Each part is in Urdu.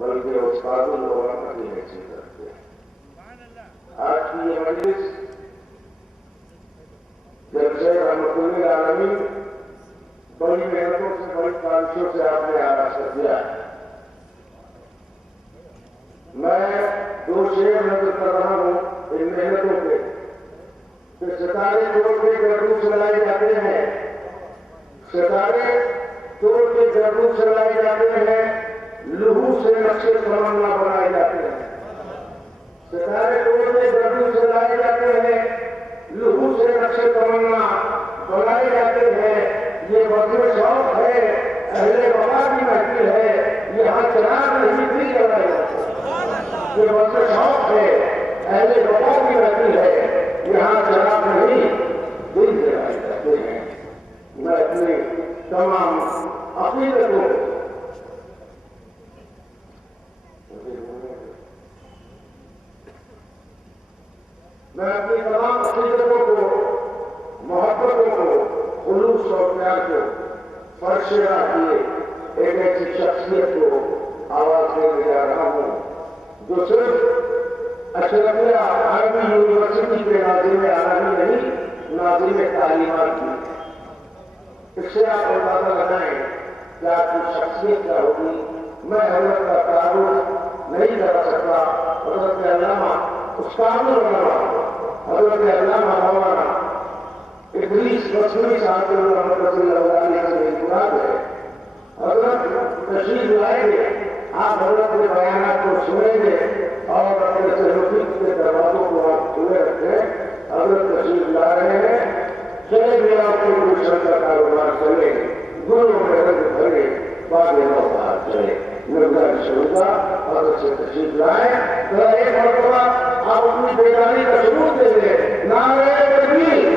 بلکہ استاد العلماء کی حیثیت رکھتے ہیں۔ آج کی یہ مجلس جب سے رحمت للعالمین بڑی محنتوں سے بڑی کاوشوں سے آپ نے آغاز کر دیا ہے، میں دو شعر نظر کر رہا ہوں ان محنتوں پہ کہ ستارے توڑ کے گردوں چلائے جاتے ہیں، ستارے توڑ کے گردوں چلائے جاتے ہیں، لہو سے نقشے تمنا بنائے جاتے ہیں۔ ستارے توڑ کے گردوں چلائے جاتے ہیں، لہو سے نقشے تمنا بنائے جاتے ہیں۔ یہ وطن شوق ہے، اہل وفا کی محفل ہے، یہاں چراغ نہیں دل جلائے جاتے ہیں۔ یہ وطن شوق ہے، اہل وفا کی محفل ہے، یہاں چراغ نہیں دل جلائے جاتے ہیں۔ میں اپنی تمام عقیدتوں کو، محبتوں کو، خلوص اور پیار کو فرش راہ کیے ایک ایسی شخصیت کو آواز دینے جا رہا ہوں جو صرف اشرفیہ عربی یونیورسٹی کے ناظرین عالمی نہیں، ناظرین تعلیمات کی۔ اس سے آپ اندازہ لگائیں کہ آپ کی شخصیت کیا ہوگی۔ میں حضرت کا تعارف نہیں کرا سکتا۔ حضرت علامہ استاد العلماء حضرت علامہ مولانا ادریس مصنوعی صاحب رحمۃ اللہ علیہ سے انتخاب ہے۔ حضرت تشریف لائیں گے، آپ حضرت کے بیانات کو سنیں گے اور اپنے سلوکی کے دروازوں کو آپ کھلے رکھیں۔ حضرت تشریف لا رہے ہیں، چلے بھی آپ کو گلشن کا کاروبار چلے، گلوں میں رنگ بھرے، باغ نوبہار چلے۔ نظر شروع حضرت سے تشریف لائیں، ذرا ایک مرتبہ آپ اپنی بیداری کا ثبوت دے دیں۔ نعرہ تکبیر!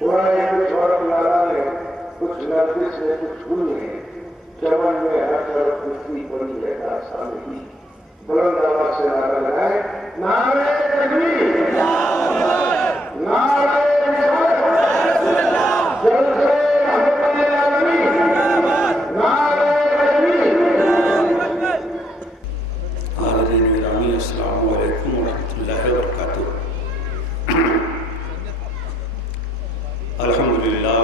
پرانے کچھ عورت لالا نے، کچھ نرگس نے، کچھ گل نے، چمن میں ہر طرف کشتی پڑی ہے داستان کی۔ بلند آواز سے نعرہ لگائیں، نعرہ تکبیر! نعرہ رسالت! جلسہ رحمت للعالمین! نعرہ تکبیر! حاضرین گرامی، السلام علیکم ورحمۃ اللہ وبرکاتہ۔ الحمدللہ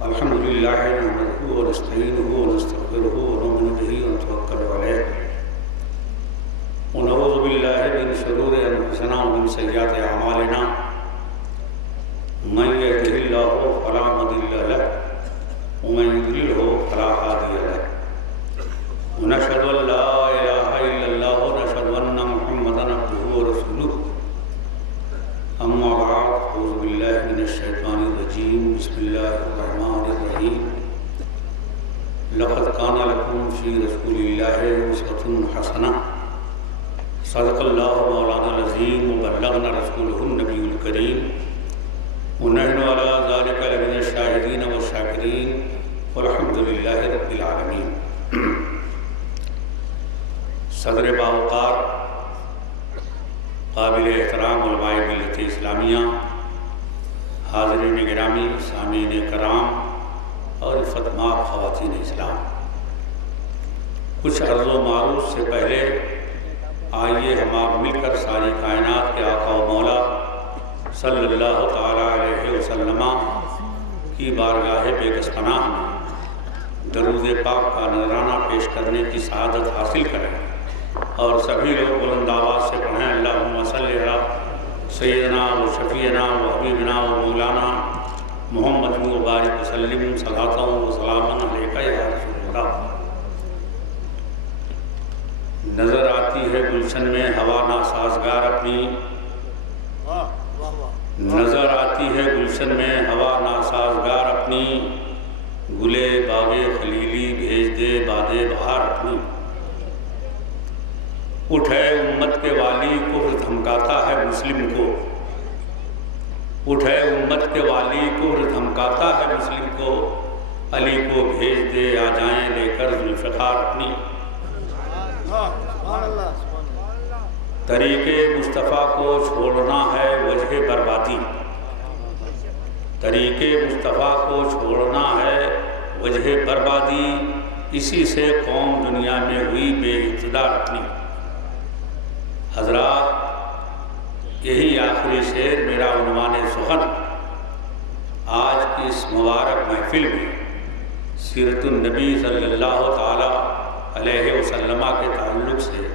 نحمدہ ونستعینہ ونستغفرہ ونؤمن بہ ونتوکل علیہ ونعوذ باللہ من شرور انفسنا ومن سیئات اعمالنا من یہدہ اللہ فلا مضل لہ ومن یضللہ فلا ہادی لہ ونشهد ان لا اله الا الله ونشهد ان محمدا عبده ورسوله اما بعد اعوذ بالله من الشیطان الرجیم بسم اللہ الرحمن الرحیم لقد كان لكم في رسول الله اسوة حسنة صدق الله مولانا العظیم وبلغنا رسوله النبی الکریم ونحن على ذلك لمن الشاهدين والشاکرین والحمد للہ رب العالمین۔ صدر باوقار قابل احترام علماء ملت اسلامیہ، حاضرین گرامی، سامعین کرام اور عزت مآب خواتین اسلام، کچھ عرض و معروض سے پہلے آئیے ہم آپ مل کر ساری کائنات کے آقا و مولا صلی اللہ تعالیٰ علیہ وسلم کی بارگاہ بے کس پناہ میں درود پاک کا نذرانہ پیش کرنے کی سعادت حاصل کریں، اور سبھی لوگ بلند آواز سے پڑھیں، اللہم صلی علی سیدنا و شفیعنا و حبیبنا و مولانا محمد و بارک وسلم صلاۃ و سلام علیک یا رسول اللہ۔ نظر آتی ہے گلشن میں ہوا ناسازگار اپنی، نظر آتی ہے گلشن میں ہوا ناسازگار اپنی، گلے باغ خلیلی بھیج دے باد بہار اپنی۔ اٹھے امت کے والی کفر دھمکاتا ہے مسلم کو، اٹھے امت کے والی کفر دھمکاتا ہے مسلم کو، علی کو بھیج دے آ جائیں لے کر ذوالفقار اپنی۔ طریق مصطفیٰ کو چھوڑنا ہے وجہ بربادی، طریق مصطفیٰ کو چھوڑنا ہے وجہ بربادی، اسی سے قوم دنیا میں ہوئی بے ابتدا اپنی۔ حضرات، یہی آخری شعر میرا عنوان سخن آج کی اس مبارک محفل میں سیرت النبی صلی اللہ تعالیٰ علیہ وسلم کے تعلق سے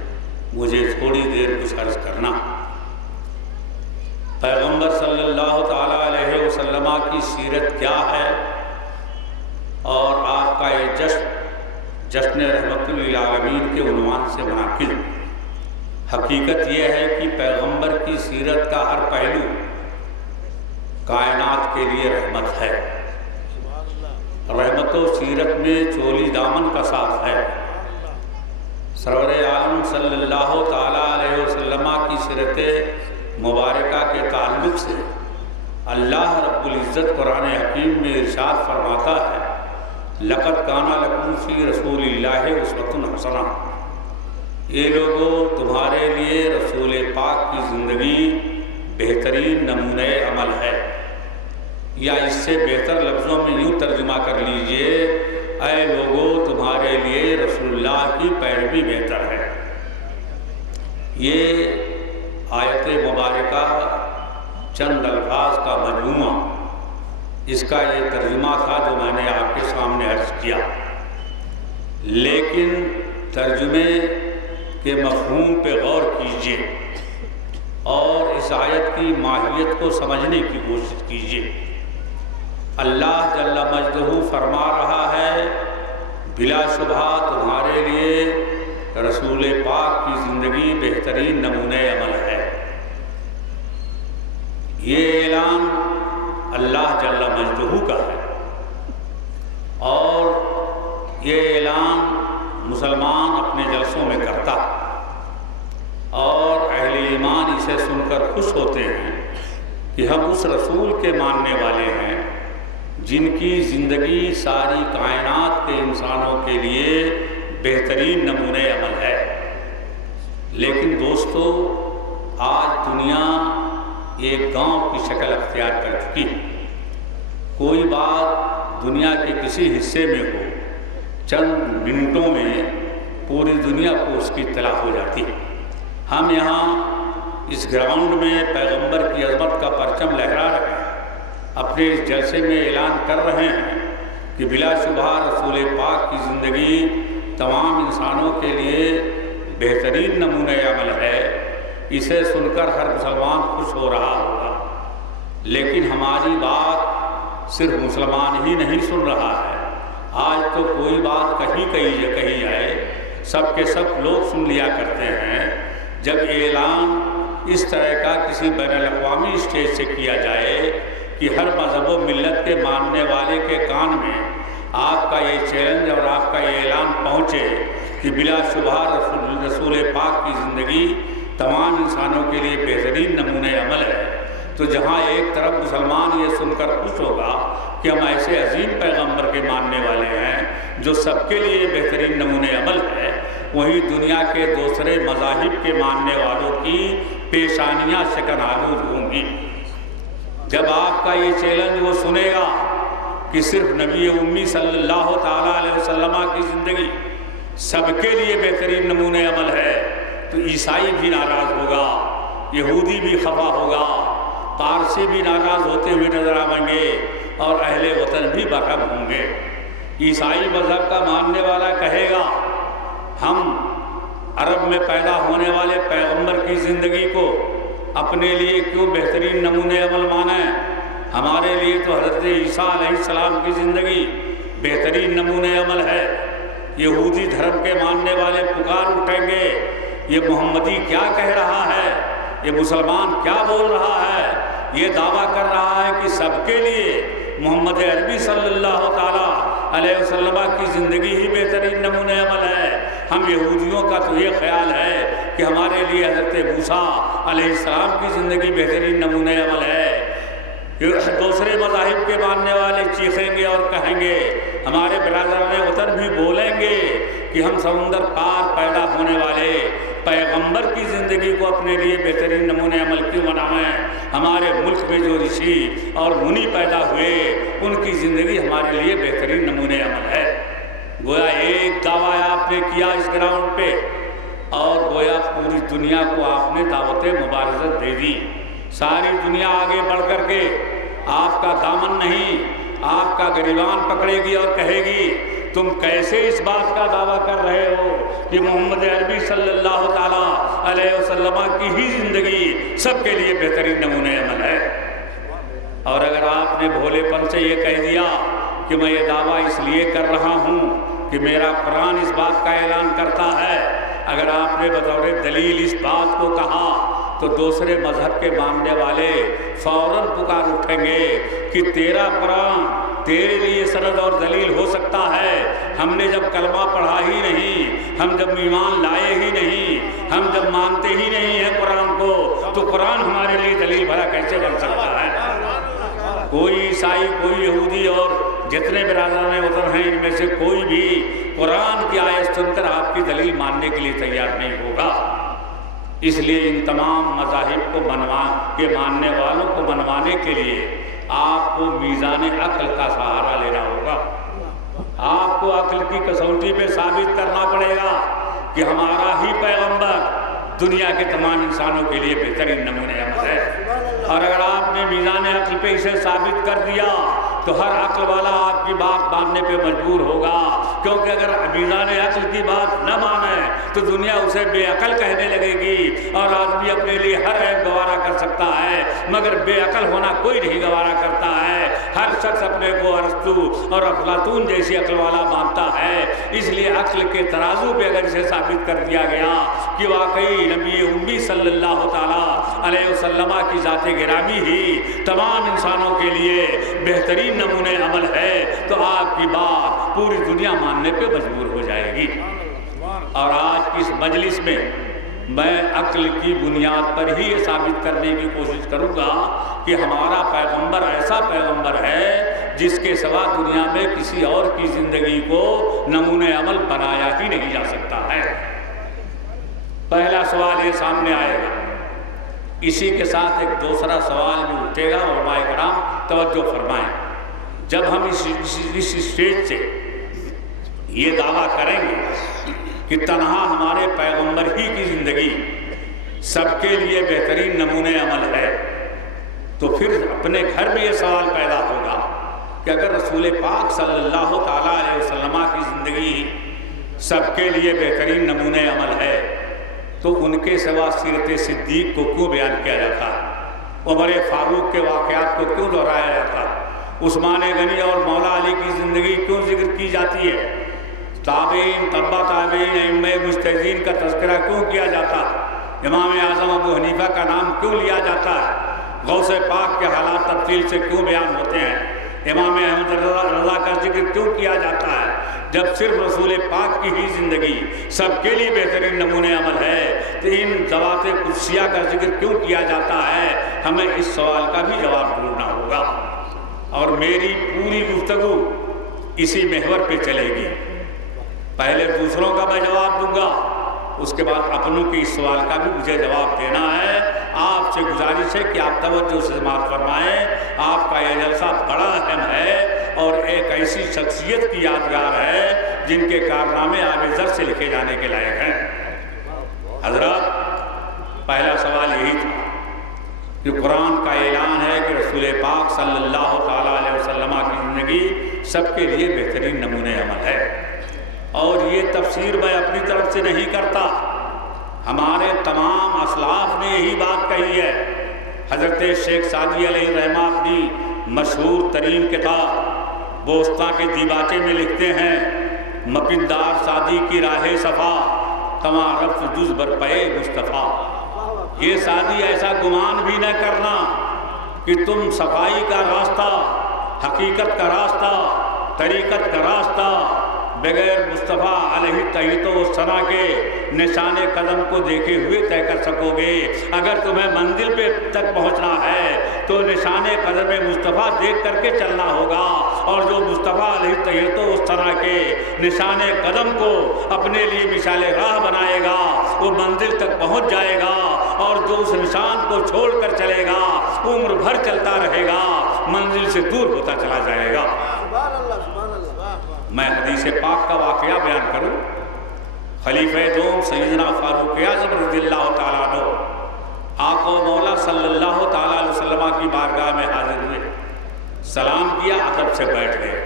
مجھے تھوڑی دیر کچھ عرض کرنا۔ پیغمبر صلی اللہ تعالیٰ علیہ وسلم کی سیرت کیا ہے اور آپ کا یہ جشن رحمت للعالمین کے عنوان سے منعقد۔ حقیقت یہ ہے کہ پیغمبر کی سیرت کا ہر پہلو کائنات کے لیے رحمت ہے۔ رحمت و سیرت میں چولی دامن کا ساتھ ہے۔ سرور عالم صلی اللہ تعالیٰ علیہ وسلم کی سیرت مبارکہ کے تعلق سے اللہ رب العزت قرآن حکیم میں ارشاد فرماتا ہے، لقد کان لکم فی رسول اللہ اسوۃ حسنہ۔ یہ لوگوں، تمہارے لیے رسول پاک کی زندگی بہترین نمونۂ عمل ہے، یا اس سے بہتر لفظوں میں یوں ترجمہ کر لیجئے، اے لوگوں تمہارے لیے رسول اللہ کی پیروی بہتر ہے۔ یہ آیت مبارکہ چند الفاظ کا مجموعہ، اس کا یہ ترجمہ تھا جو میں نے آپ کے سامنے عرض کیا، لیکن ترجمے کے مفہوم پہ غور کیجئے اور اس آیت کی ماہیت کو سمجھنے کی کوشش کیجئے۔ اللہ جل مجدہ فرما رہا ہے، بلا شبہ تمہارے لیے رسول پاک کی زندگی بہترین نمونۂ عمل ہے۔ یہ اعلان اللہ جل مجدہ کا ہے، اور یہ اعلان مسلمان اپنے جلسوں میں کرتا، اور اہل ایمان اسے سن کر خوش ہوتے ہیں کہ ہم اس رسول کے ماننے والے ہیں جن کی زندگی ساری کائنات کے انسانوں کے لیے بہترین نمونۂ عمل ہے۔ لیکن دوستو، آج دنیا ایک گاؤں کی شکل اختیار کر چکی ہے۔ کوئی بات دنیا کے کسی حصے میں ہو، چند منٹوں میں پوری دنیا کو اس کی اطلاع ہو جاتی ہے۔ ہم یہاں اس گراؤنڈ میں پیغمبر کی عظمت کا پرچم لہرا رہے ہیں، اپنے اس جلسے میں اعلان کر رہے ہیں کہ بلا شبہ رسول پاک کی زندگی تمام انسانوں کے لیے بہترین نمونۂ عمل ہے۔ اسے سن کر ہر مسلمان خوش ہو رہا ہوگا، لیکن ہماری بات صرف مسلمان ہی نہیں سن رہا ہے۔ آج تو کوئی بات کہی جائے، سب کے سب لوگ سن لیا کرتے ہیں۔ جب اعلان اس طرح کا کسی بین الاقوامی اسٹیج سے کیا جائے کہ ہر مذہب و ملت کے ماننے والے کے کان میں آپ کا یہ چیلنج اور آپ کا یہ اعلان پہنچے کہ بلا شبہ رسول پاک کی زندگی تمام انسانوں کے لیے بہترین نمونۂ عمل ہے، تو جہاں ایک طرف مسلمان یہ سن کر خوش ہوگا کہ ہم ایسے عظیم پیغمبر کے ماننے والے ہیں جو سب کے لیے بہترین نمونۂ عمل ہے، وہیں دنیا کے دوسرے مذاہب کے ماننے والوں کی پیشانیاں شکن آلود ہوں گی۔ جب آپ کا یہ چیلنج وہ سنے گا کہ صرف نبی امی صلی اللہ تعالیٰ علیہ وسلم کی زندگی سب کے لیے بہترین نمونۂ عمل ہے، تو عیسائی بھی ناراض ہوگا، یہودی بھی خفا ہوگا، پارسی بھی ناراض ہوتے ہوئے نظر آئیں گے، اور اہل وطن بھی برہم ہوں گے۔ عیسائی مذہب کا ماننے والا کہے گا، ہم عرب میں پیدا ہونے والے پیغمبر کی زندگی کو اپنے لیے کیوں بہترین نمونۂ عمل مانیں؟ ہمارے لیے تو حضرت عیسیٰ علیہ السلام کی زندگی بہترین نمونۂ عمل ہے۔ یہودی دھرم کے ماننے والے پکار اٹھیں گے، یہ محمدی کیا کہہ رہا ہے، یہ مسلمان کیا بول رہا ہے، یہ دعویٰ کر رہا ہے کہ سب کے لیے محمد عربی صلی اللہ تعالیٰ علیہ وسلم کی زندگی ہی بہترین نمونۂ عمل ہے۔ ہم یہودیوں کا تو یہ خیال ہے کہ ہمارے لیے حضرت موسیٰ علیہ السلام کی زندگی بہترین نمونۂ عمل ہے۔ دوسرے مذاہب کے ماننے والے چیخیں گے اور کہیں گے، ہمارے برادران وطن بھی بولیں گے کہ ہم سمندر پار پیدا ہونے والے پیغمبر کی زندگی کو اپنے لیے بہترین نمونۂ عمل کیوں بنائیں؟ ہمارے ملک میں جو رشی اور منی پیدا ہوئے ان کی زندگی ہمارے لیے بہترین نمونۂ عمل ہے۔ گویا ایک دعویٰ آپ نے کیا اس گراؤنڈ پہ اور گویا پوری دنیا کو آپ نے دعوت مبارزت دے دی. ساری دنیا آگے بڑھ کر کے آپ کا دامن نہیں، آپ کا گریبان پکڑے گی اور کہے گی تم کیسے اس بات کا دعویٰ کر رہے ہو کہ محمد عربی صلی اللہ تعالیٰ علیہ وسلم کی ہی زندگی سب کے لیے بہترین نمونۂ عمل ہے. اور اگر آپ نے بھولے پن سے یہ کہہ دیا کہ میں یہ دعویٰ اس لیے کر رہا ہوں کہ میرا قرآن اس بات کا اعلان کرتا ہے، اگر آپ نے بطور دلیل اس بات کو کہا تو دوسرے مذہب کے ماننے والے فوراً پکار اٹھیں گے کہ تیرا قرآن تیرے لیے سند اور دلیل ہو سکتا ہے. ہم نے جب کلمہ پڑھا ہی نہیں، ہم جب ایمان لائے ہی نہیں، ہم جب مانتے ہی نہیں ہیں قرآن کو، تو قرآن ہمارے لیے دلیل بھلا کیسے بن سکتا ہے؟ کوئی عیسائی، کوئی یہودی اور جتنے برادران وطن ہیں ان میں سے کوئی بھی قرآن کی آیت سن کر آپ کی دلیل ماننے کے لیے تیار نہیں ہوگا. اس لیے ان تمام مذاہب کو ماننے والوں کو منوانے کے لیے آپ کو میزان عقل کا سہارا لینا ہوگا. آپ کو عقل کی کسوٹی پہ ثابت کرنا پڑے گا کہ ہمارا ہی پیغمبر دنیا کے تمام انسانوں کے لیے بہترین نمونۂ عمل ہے. اور اگر آپ نے میزان عقل پہ اسے ثابت کر دیا تو ہر عقل والا آپ کی بات ماننے پہ مجبور ہوگا، کیونکہ اگر میزان عقل کی بات نہ مانے تو دنیا اسے بے عقل کہنے لگے گی. اور آدمی اپنے لیے ہر عیب گوارا کر سکتا ہے مگر بے عقل ہونا کوئی نہیں گوارا کرتا ہے. ہر شخص اپنے کو ارسطو اور افلاطون جیسی عقل والا مانتا ہے. اس لیے عقل کے ترازو پہ اگر اسے ثابت کر دیا گیا کہ واقعی نبی امی صلی اللہ تعالیٰ علیہ وسلم کی ذات گرامی ہی تمام انسانوں کے لیے بہترین نمونۂ عمل ہے، تو آپ کی بات پوری دنیا ماننے پہ مجبور ہو جائے گی. اور آج کی اس مجلس میں میں عقل کی بنیاد پر ہی یہ ثابت کرنے کی کوشش کروں گا کہ ہمارا پیغمبر ایسا پیغمبر ہے جس کے سوا دنیا میں کسی اور کی زندگی کو نمونۂ عمل بنایا ہی نہیں جا سکتا ہے. پہلا سوال یہ سامنے آئے گا، اسی کے ساتھ ایک دوسرا سوال بھی اٹھے گا. علماء کرام توجہ فرمائیں. جب ہم اس اسٹیج سے یہ دعویٰ کریں گے کہ تنہا ہمارے پیغمبر ہی کی زندگی سب کے لیے بہترین نمونۂ عمل ہے، تو پھر اپنے گھر میں یہ سوال پیدا ہوگا کہ اگر رسول پاک صلی اللہ تعالیٰ علیہ وسلم کی زندگی سب کے لیے بہترین نمونۂ عمل ہے تو ان کے سوا سیرت صدیق کو کیوں بیان کیا جاتا ہے؟ عمر فاروق کے واقعات کو کیوں دہرایا جاتا ہے؟ عثمان غنی اور مولا علی کی زندگی کیوں ذکر کی جاتی ہے؟ تابعین، تبع تابعین، ائمہ مجتہدین کا تذکرہ کیوں کیا جاتا ہے؟ امام اعظم ابو حنیفہ کا نام کیوں لیا جاتا ہے؟ غوث پاک کے حالات تفصیل سے کیوں بیان ہوتے ہیں؟ امام احمد رضا کا ذکر کیوں کیا جاتا ہے؟ جب صرف رسول پاک کی ہی زندگی سب کے لیے بہترین نمونۂ عمل ہے تو ان ذوات قدسیہ کا ذکر کیوں کیا جاتا ہے؟ ہمیں اس سوال کا بھی جواب ڈھونڈنا ہوگا. اور میری پوری گفتگو اسی محور پہ چلے گی. پہلے دوسروں کا میں جواب دوں گا، اس کے بعد اپنوں کے اس سوال کا بھی مجھے جواب دینا ہے. آپ سے گزارش ہے کہ آپ توجہ سے سماعت فرمائیں. آپ کا یہ جلسہ بڑا اہم ہے اور ایک ایسی شخصیت کی یادگار ہے جن کے کارنامے آب زر سے لکھے جانے کے لائق ہیں. حضرات، پہلا سوال یہی تھا کہ قرآن کا اعلان ہے کہ رسول پاک صلی اللہ تعالیٰ علیہ وسلم کی زندگی سب کے لیے بہترین نمونۂ عمل ہے. اور یہ تفسیر میں اپنی طرف سے نہیں کرتا، ہمارے تمام اسلاف نے یہی بات کہی ہے. حضرت شیخ سعدی علیہ الرحمہ اپنی مشہور ترین کتاب بوسطہ کے دیباچے میں لکھتے ہیں، مپندار سعدی کی راہ صفا تمام رفت جز برپے مصطفیٰ. یہ سعدی ایسا گمان بھی نہ کرنا کہ تم صفائی کا راستہ، حقیقت کا راستہ، طریقت کا راستہ بغیر مصطفیٰ علیہ تحیط و ثنا کے نشان قدم کو دیکھے ہوئے طے کر سکو گے. اگر تمہیں منزل پہ تک پہنچنا ہے تو نشان قدم مصطفیٰ دیکھ کر کے چلنا ہوگا، اور جو مصطفیٰ علیہ تحیط و ثنا کے نشان قدم کو اپنے لیے مثال راہ بنائے گا وہ منزل تک پہنچ جائے گا، اور جو اس نشان کو چھوڑ کر چلے گا عمر بھر چلتا رہے گا، منزل سے دور ہوتا چلا جائے گا. میں حدیث پاک کا واقعہ بیان کروں؟ خلیفہ دوم سیدنا فاروق اعظم رضی اللہ تعالیٰ عنہ آقا و مولا صلی اللہ تعالیٰ علیہ وسلم کی بارگاہ میں حاضر ہوئے، سلام کیا، ادب سے بیٹھ گئے،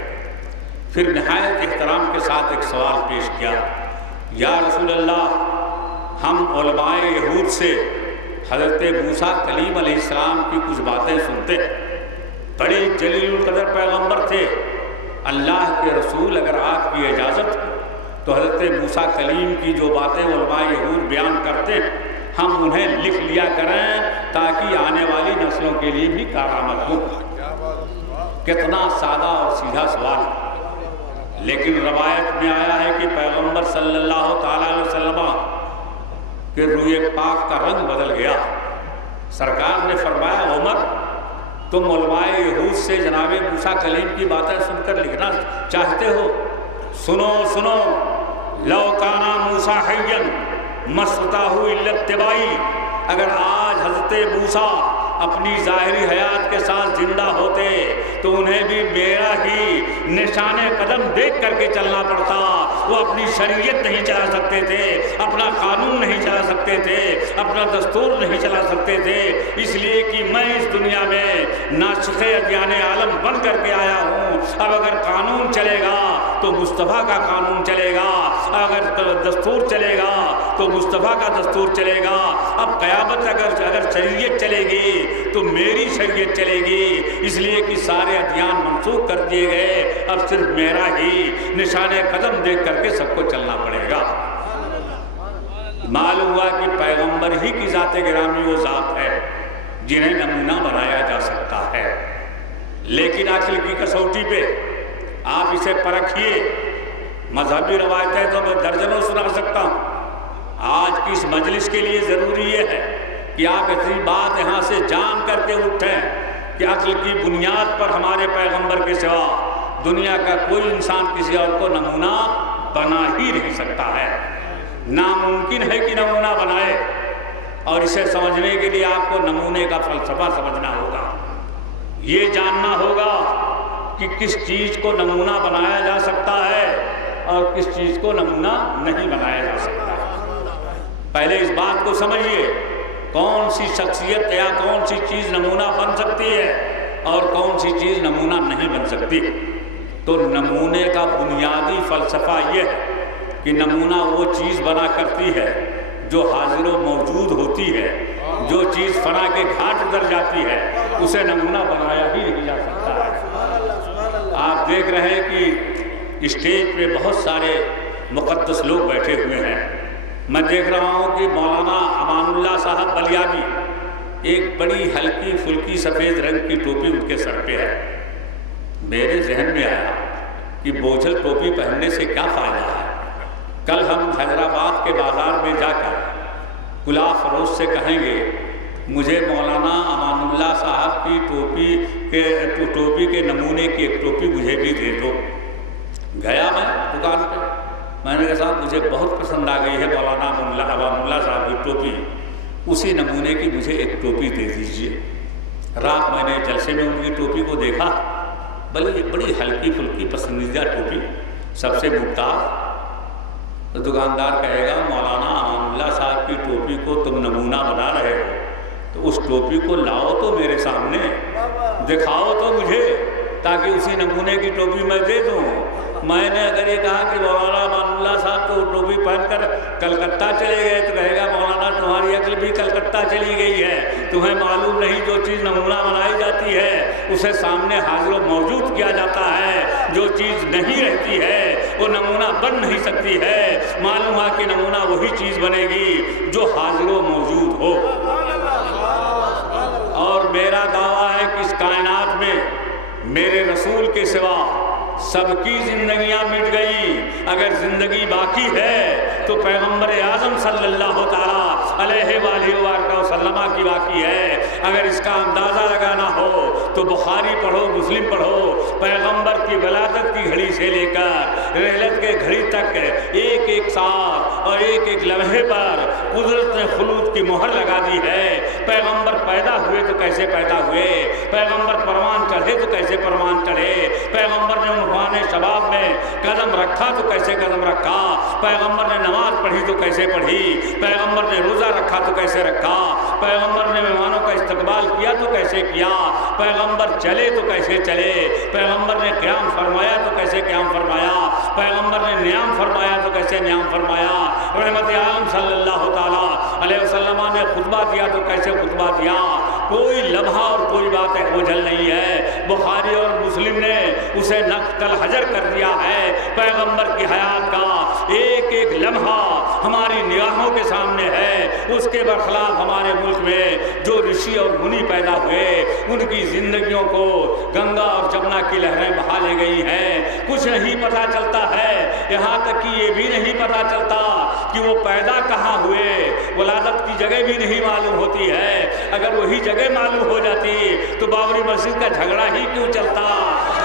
پھر نہایت احترام کے ساتھ ایک سوال پیش کیا، یا رسول اللہ، ہم علماء یہود سے حضرت موسیٰ کلیم علیہ السلام کی کچھ باتیں سنتے، بڑے جلیل القدر پیغمبر تھے، اللہ کے رسول، اگر آپ کی اجازت تو حضرت موسیٰ کلیم کی جو باتیں علماء یہود بیان کرتے ہم انہیں لکھ لیا کریں تاکہ آنے والی نسلوں کے لیے بھی کارآمد ہو۔ کتنا سادہ اور سیدھا سوال، لیکن روایت میں آیا ہے کہ پیغمبر صلی اللہ تعالیٰ علیہ وسلم کے روئے پاک کا رنگ بدل گیا۔ سرکار نے فرمایا، عمر، تم علماء یہود سے جناب موسیٰ کلیم کی باتیں سن کر لکھنا چاہتے ہو؟ سنو سنو، لو کانا موسیٰ حیا ما استطاعوا الا اتباعی، اگر آج حضرت موسیٰ اپنی ظاہری حیات کے ساتھ زندہ ہوتے تو انہیں بھی میرا ہی نشان قدم دیکھ کر کے چلنا پڑتا۔ وہ اپنی شریعت نہیں چلا سکتے تھے، اپنا قانون نہیں چلا سکتے تھے، اپنا دستور نہیں چلا سکتے تھے، اس لیے کہ میں اس دنیا میں ناسخ ادیان عالم بن کر کے آیا ہوں۔ اب اگر قانون چلے گا تو مصطفیٰ کا قانون چلے گا، اگر دستور چلے گا تو مصطفیٰ کا دستور چلے گا۔ اب قیامت اگر شریعت چلے گی تو میری شریعت چلے گی، اس لیے کہ سارے ادیان منسوخ کر دیے گئے، اب صرف میرا ہی نشان قدم دیکھ کر کے سب کو چلنا پڑے گا۔ معلوم ہوا کہ پیغمبر ہی کی ذات گرامی وہ ذات ہے جنہیں نمونہ بنایا جا سکتا ہے، لیکن عقل کی کسوٹی پہ آپ اسے پرکھیے۔ مذہبی روایتیں تو میں درجنوں سنا سکتا ہوں، آج کی اس مجلس کے لیے ضروری یہ ہے کہ آپ اتنی بات یہاں سے جان کر کے اٹھیں کہ عقل کی بنیاد پر ہمارے پیغمبر کے سوا دنیا کا کوئی انسان کسی اور کو نمونہ بنا ہی نہیں سکتا ہے، ناممکن ہے کہ نمونہ بنائے۔ اور اسے سمجھنے کے لیے آپ کو نمونے کا فلسفہ سمجھنا ہوگا، یہ جاننا ہوگا کہ کس چیز کو نمونہ بنایا جا سکتا ہے اور کس چیز کو نمونہ نہیں بنایا جا سکتا ہے۔ پہلے اس بات کو سمجھیے، کون سی شخصیت یا کون سی چیز نمونہ بن سکتی ہے اور کون سی چیز نمونہ نہیں بن سکتی۔ تو نمونے کا بنیادی فلسفہ یہ ہے کہ نمونہ وہ چیز بنا کرتی ہے جو حاضر و موجود ہوتی ہے، جو چیز فنا کے گھاٹ اتر جاتی ہے اسے نمونہ بنایا ہی نہیں جا سکتا ہے۔ آپ دیکھ رہے ہیں کہ اسٹیج پہ بہت سارے مقدس لوگ بیٹھے ہوئے ہیں، میں دیکھ رہا ہوں کہ مولانا امان اللہ صاحب بلیابی، ایک بڑی ہلکی پھلکی سفید رنگ کی ٹوپی ان کے سر پہ ہے۔ میرے ذہن میں آیا کہ بوجھل ٹوپی پہننے سے کیا فائدہ ہے؟ کل ہم حیدرآباد کے بازار میں جا کر کلا فروش سے کہیں گے مجھے مولانا امان اللہ صاحب کی ٹوپی کے نمونے کی ایک ٹوپی مجھے بھی دے دو۔ گیا میں دکان پہ، میں نے کہا صاحب مجھے بہت پسند آ گئی ہے مولانا امان اللہ صاحب کی ٹوپی، اسی نمونے کی مجھے ایک ٹوپی دے دیجیے۔ رات میں نے جلسے میں ان کی ٹوپی کو دیکھا، بڑی ہلکی پھلکی پسندیدہ ٹوپی، سب سے ممتاز۔ تو دکاندار کہے گا مولانا امان اللہ صاحب کی ٹوپی کو تم نمونہ بنا رہے ہو تو اس ٹوپی کو لاؤ تو میرے سامنے دکھاؤ تو مجھے، تاکہ اسی نمونے کی ٹوپی میں دے دوں۔ میں نے اگر یہ کہا کہ مولانا امان اللہ صاحب تو ٹوپی پہن کر کلکتہ چلے گئے تو کہے گا مولانا تمہاری عقل بھی کلکتہ چلی گئی ہے، تمہیں معلوم نہیں جو چیز نمونہ بنائی جاتی ہے اسے سامنے حاضر و موجود کیا جاتا ہے، جو چیز نہیں رہتی ہے وہ نمونہ بن نہیں سکتی ہے۔ معلوم ہے کہ نمونہ وہی چیز بنے گی جو حاضر و موجود ہو۔ اور میرا دعویٰ ہے کہ اس کائنات میں میرے رسول کے سوا سب کی زندگیاں مٹ گئی، اگر زندگی باقی ہے تو پیغمبر اعظم صلی اللہ تعالیٰ علیہ وآلہ وسلم کی باقی ہے۔ اگر اس کا اندازہ لگانا ہو تو بخاری پڑھو، مسلم پڑھو، پیغمبر کی ولادت کی گھڑی سے لے کر رحلت کے گھڑی تک ایک ایک ساتھ اور ایک ایک لمحے پر قدرت نے خلود کی مہر لگا دی ہے۔ پیغمبر پیدا ہوئے تو کیسے پیدا ہوئے، پیغمبر پروان چڑھے تو کیسے پروان چڑھے، پیغمبر نے عنوان شباب میں قدم رکھا تو کیسے قدم رکھا، پیغمبر نے نماز پڑھی تو کیسے پڑھی، پیغمبر نے روزہ رکھا تو کیسے رکھا، پیغمبر نے مہمانوں کا استقبال کیا تو کیسے کیا، پیغمبر چلے تو کیسے چلے، پیغمبر نے قیام فرمایا تو کیسے قیام فرمایا، پیغمبر نے نیام فرمایا تو کیسے نیام فرمایا، رحمت عالم صلی اللہ تعالیٰ علیہ وسلم نے خطبہ دیا تو کیسے خطبہ دیا۔ کوئی لمحہ اور کوئی بات اوجھل نہیں ہے، بخاری اور مسلم نے اسے نقل حجر کر دیا ہے۔ پیغمبر کی حیات کا ایک ایک لمحہ ہماری نگاہوں کے سامنے ہے، اس کے برخلاف ہمارے ملک میں جو رشی اور منی پیدا ہوئے ان کی زندگیوں کو گنگا اور جمنا کی لہریں بہا لے گئی ہیں، کچھ نہیں پتہ چلتا ہے، یہاں تک کہ یہ بھی نہیں پتہ چلتا کہ وہ پیدا کہاں ہوئے، ولادت کی جگہ بھی نہیں معلوم ہوتی ہے۔ اگر وہی جگہ معلوم ہو جاتی تو بابری مسجد کا جھگڑا ہی کیوں چلتا؟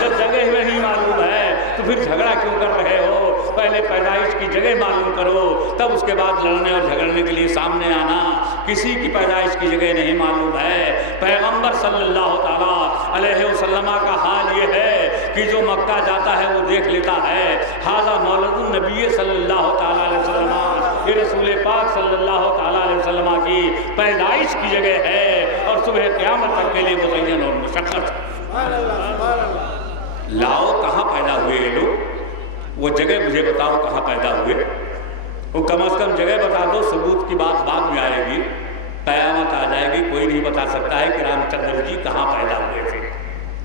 جب جگہ ہی نہیں معلوم ہے تو پھر جھگڑا کیوں کر رہے ہو؟ پہلے پیدائش کی جگہ معلوم کرو، تب اس کے بعد لڑنے اور جھگڑنے کے لیے سامنے آنا۔ کسی کی پیدائش کی جگہ نہیں معلوم ہے۔ پیغمبر صلی اللہ تعالیٰ علیہ وسلم کا حال یہ ہے کہ جو مکہ جاتا ہے وہ دیکھ لیتا ہے ھذا مولد النبی صلی اللہ تعالیٰ علیہ وسلم، یہ رسول پاک صلی اللہ تعالیٰ علیہ وسلم کی پیدائش کی جگہ ہے اور صبح قیامت تک کے لیے مزین اور مشقت۔ لاؤ کہاں پیدا ہوئے یہ لوگ، وہ جگہ مجھے بتاؤ کہاں پیدا ہوئے، وہ کم از کم جگہ بتا دو، ثبوت کی بات بعد میں آئے گی، قیامت آ جائے گی، کوئی نہیں بتا سکتا ہے کہ رام چندر جی کہاں پیدا ہوئے تھے۔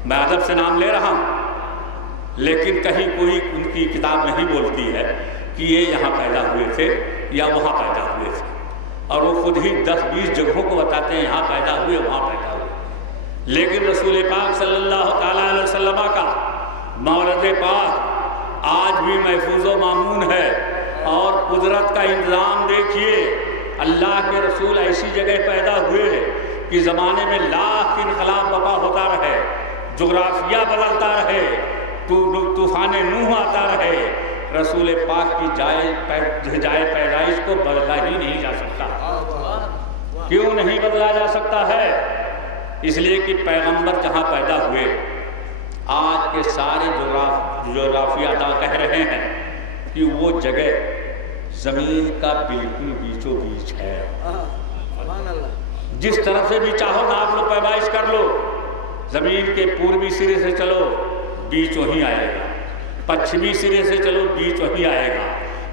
میں ادب سے نام لے رہا ہوں، لیکن کہیں کوئی ان کی کتاب نہیں بولتی ہے کہ یہ یہاں پیدا ہوئے تھے یا وہاں پیدا ہوئے تھے، اور وہ خود ہی 10-20 جگہوں کو بتاتے ہیں یہاں پیدا ہوئے وہاں پیدا ہوئے۔ لیکن رسول پاک صلی اللہ تعالیٰ علیہ وسلم کا مولد پاک آج بھی محفوظ و مامون ہے، اور قدرت کا انتظام دیکھیے، اللہ کے رسول ایسی جگہ پیدا ہوئے کہ زمانے میں لاکھ انقلاب بپا ہوتا رہے، جغرافیہ بدلتا رہے، طوفان نوح آتا رہے، رسول پاک کی جائے پیدائش کو بدلا ہی نہیں جا سکتا۔ کیوں نہیں بدلا جا سکتا ہے؟ اس لیے کہ پیغمبر جہاں پیدا ہوئے، آج کے سارے جغرافیہ داں کہہ رہے ہیں کہ وہ جگہ زمین کا بالکل بیچو بیچ ہے، جس طرف سے بھی چاہو ناپ لو، پیمائش کر لو، زمین کے پوربی سرے سے چلو بیچ وہیں آئے گا، پچھمی سرے سے چلو بیچ وہیں آئے گا،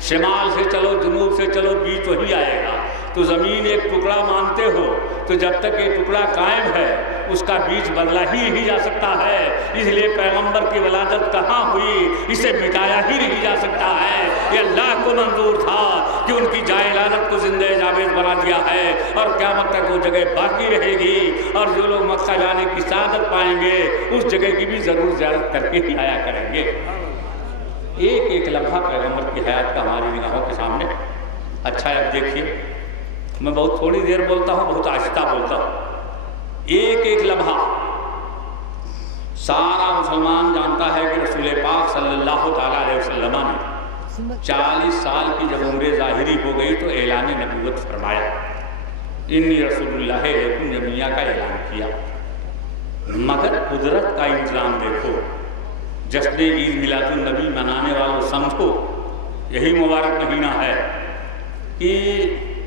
شمال سے چلو جنوب سے چلو بیچ وہیں آئے گا۔ تو زمین ایک ٹکڑا مانتے ہو تو جب تک یہ ٹکڑا قائم ہے اس کا بیچ بدلا ہی نہیں جا سکتا ہے، اس لیے پیغمبر کی ولادت کہاں ہوئی اسے مٹایا ہی نہیں جا سکتا ہے۔ یہ اللہ کو منظور تھا کہ ان کی جائے ولادت کو زندہ جاوید بنا دیا ہے، اور قیامت تک وہ جگہ باقی رہے گی، اور جو لوگ مکہ جانے کی سعادت پائیں گے اس جگہ کی بھی ضرور زیارت کر کے ہی آیا کریں گے۔ ایک ایک لمحہ پیغمبر کی حیات کا ہماری نگاہوں کے سامنے۔ اچھا اب دیکھیے، میں بہت تھوڑی دیر بولتا ہوں، بہت آہستہ بولتا ہوں۔ ایک ایک لمحہ سارا مسلمان جانتا ہے کہ رسول پاک صلی اللہ تعالیٰ علیہ وسلم نے 40 سال کی جب عمر ظاہری ہو گئی تو اعلان نبوت فرمایا، انی رسول اللہ علیکم جمیعہ کا اعلان کیا۔ مگر قدرت کا انتظام دیکھو، جشن عید میلاد النبی منانے والوں سمجھو، یہی مبارک مہینہ ہے کہ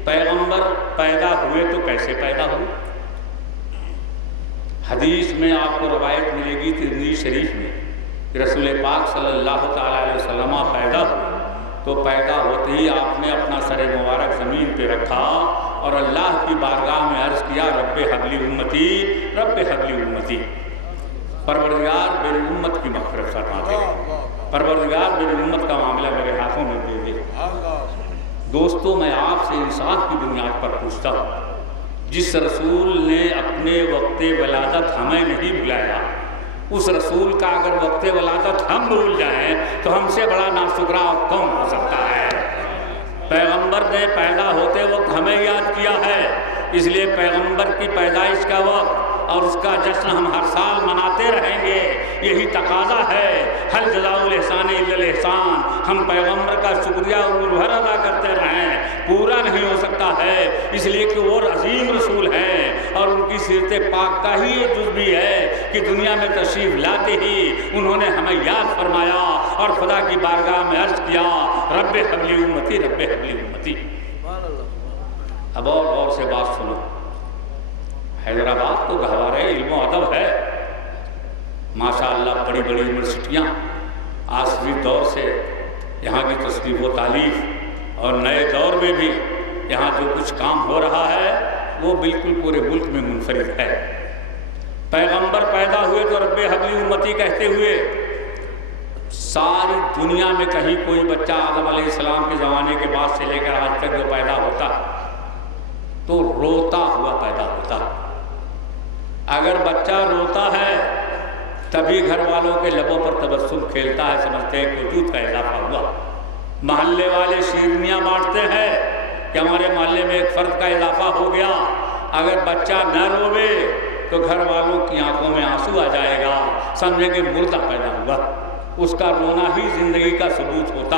پیغمبر پیدا ہوئے تو کیسے پیدا ہوئے۔ حدیث میں آپ کو روایت ملے گی ترمذی شریف میں کہ رسول پاک صلی اللہ تعالیٰ علیہ وسلم پیدا ہوئے تو پیدا ہوتے ہی آپ نے اپنا سر مبارک زمین پہ رکھا اور اللہ کی بارگاہ میں عرض کیا، رب حبلی امتی، رب حبلی امتی، پروردگار میری امت کی مغفرت فرما دے، پروردگار میری امت کا معاملہ میرے ہاتھوں میں دے دے۔ دوستو، میں آپ سے انصاف کی بنیاد پر پوچھتا ہوں، جس رسول نے اپنے وقت ولادت ہمیں نہیں بلایا، اس رسول کا اگر وقت ولادت ہم بھول جائیں تو ہم سے بڑا ناشکرا اور کون ہو سکتا ہے۔ پیغمبر نے پیدا ہوتے وقت ہمیں یاد کیا ہے، اس لیے پیغمبر کی پیدائش کا وقت اور اس کا جشن ہم ہر سال مناتے رہیں گے. یہی تقاضا ہے. حل جزاء الاحسان الا الاحسان. ہم پیغمبر کا شکریہ عمر بھر ادا کرتے رہیں. پورا نہیں ہو سکتا ہے اس لیے کہ وہ عظیم رسول ہیں اور ان کی سیرت پاک کا ہی یہ جز بھی ہے کہ دنیا میں تشریف لاتے ہی انہوں نے ہمیں یاد فرمایا اور خدا کی بارگاہ میں عرض کیا رب ہب لی امتی رب ہب لی امتی. اب اور غور سے بات سنو. حیدرآباد تو گہوارہ علم و ادب ہے ماشاءاللہ. بڑی بڑی یونیورسٹیاں عصری دور سے یہاں کی تصنیف و تالیف اور نئے دور میں بھی یہاں جو کچھ کام ہو رہا ہے وہ بالکل پورے ملک میں منفرد ہے. پیغمبر پیدا ہوئے تو رب ہب لی امتی کہتے ہوئے ساری دنیا میں کہیں کوئی بچہ آدم علیہ السلام کے زمانے کے بعد سے لے کر آج تک جو پیدا ہوتا تو روتا ہوا پیدا ہوتا. اگر بچہ روتا ہے تبھی گھر والوں کے لبوں پر تبسم کھیلتا ہے, سمجھتے ہیں کہ وجود کا اضافہ ہوا. محلے والے شیرنیاں بانٹتے ہیں کہ ہمارے محلے میں ایک فرد کا اضافہ ہو گیا. اگر بچہ نہ روے تو گھر والوں کی آنکھوں میں آنسو آ جائے گا, سمجھیں کہ مردہ پیدا ہوا. اس کا رونا ہی زندگی کا ثبوت ہوتا.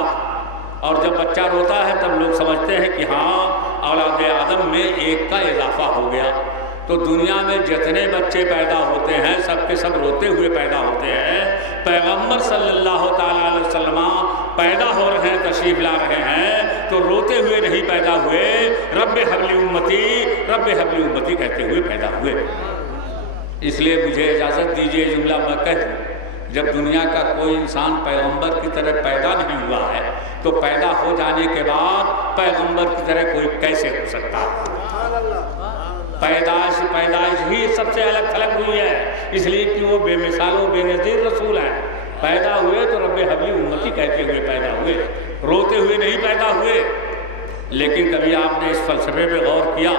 اور جب بچہ روتا ہے تب لوگ سمجھتے ہیں کہ ہاں اولاد آدم میں ایک کا اضافہ ہو گیا. تو دنیا میں جتنے بچے پیدا ہوتے ہیں سب کے سب روتے ہوئے پیدا ہوتے ہیں. پیغمبر صلی اللہ تعالیٰ علیہ وسلم پیدا ہو رہے ہیں, تشریف لا رہے ہیں تو روتے ہوئے نہیں پیدا ہوئے, رب ہب لی امتی رب ہب لی امتی کہتے ہوئے پیدا ہوئے. اس لیے مجھے اجازت دیجیے جملہ میں کہہ دوں, جب دنیا کا کوئی انسان پیغمبر کی طرح پیدا نہیں ہوا ہے تو پیدا ہو جانے کے بعد پیغمبر کی طرح کوئی کیسے ہو سکتا؟ پیدائش ہی سب سے الگ تھلگ ہوئی ہے, اس لیے کہ وہ بے مثال و بے نظیر رسول ہیں. پیدا ہوئے تو رب ہب لی امتی کہتے ہوئے پیدا ہوئے, روتے ہوئے نہیں پیدا ہوئے. لیکن کبھی آپ نے اس فلسفے پہ غور کیا؟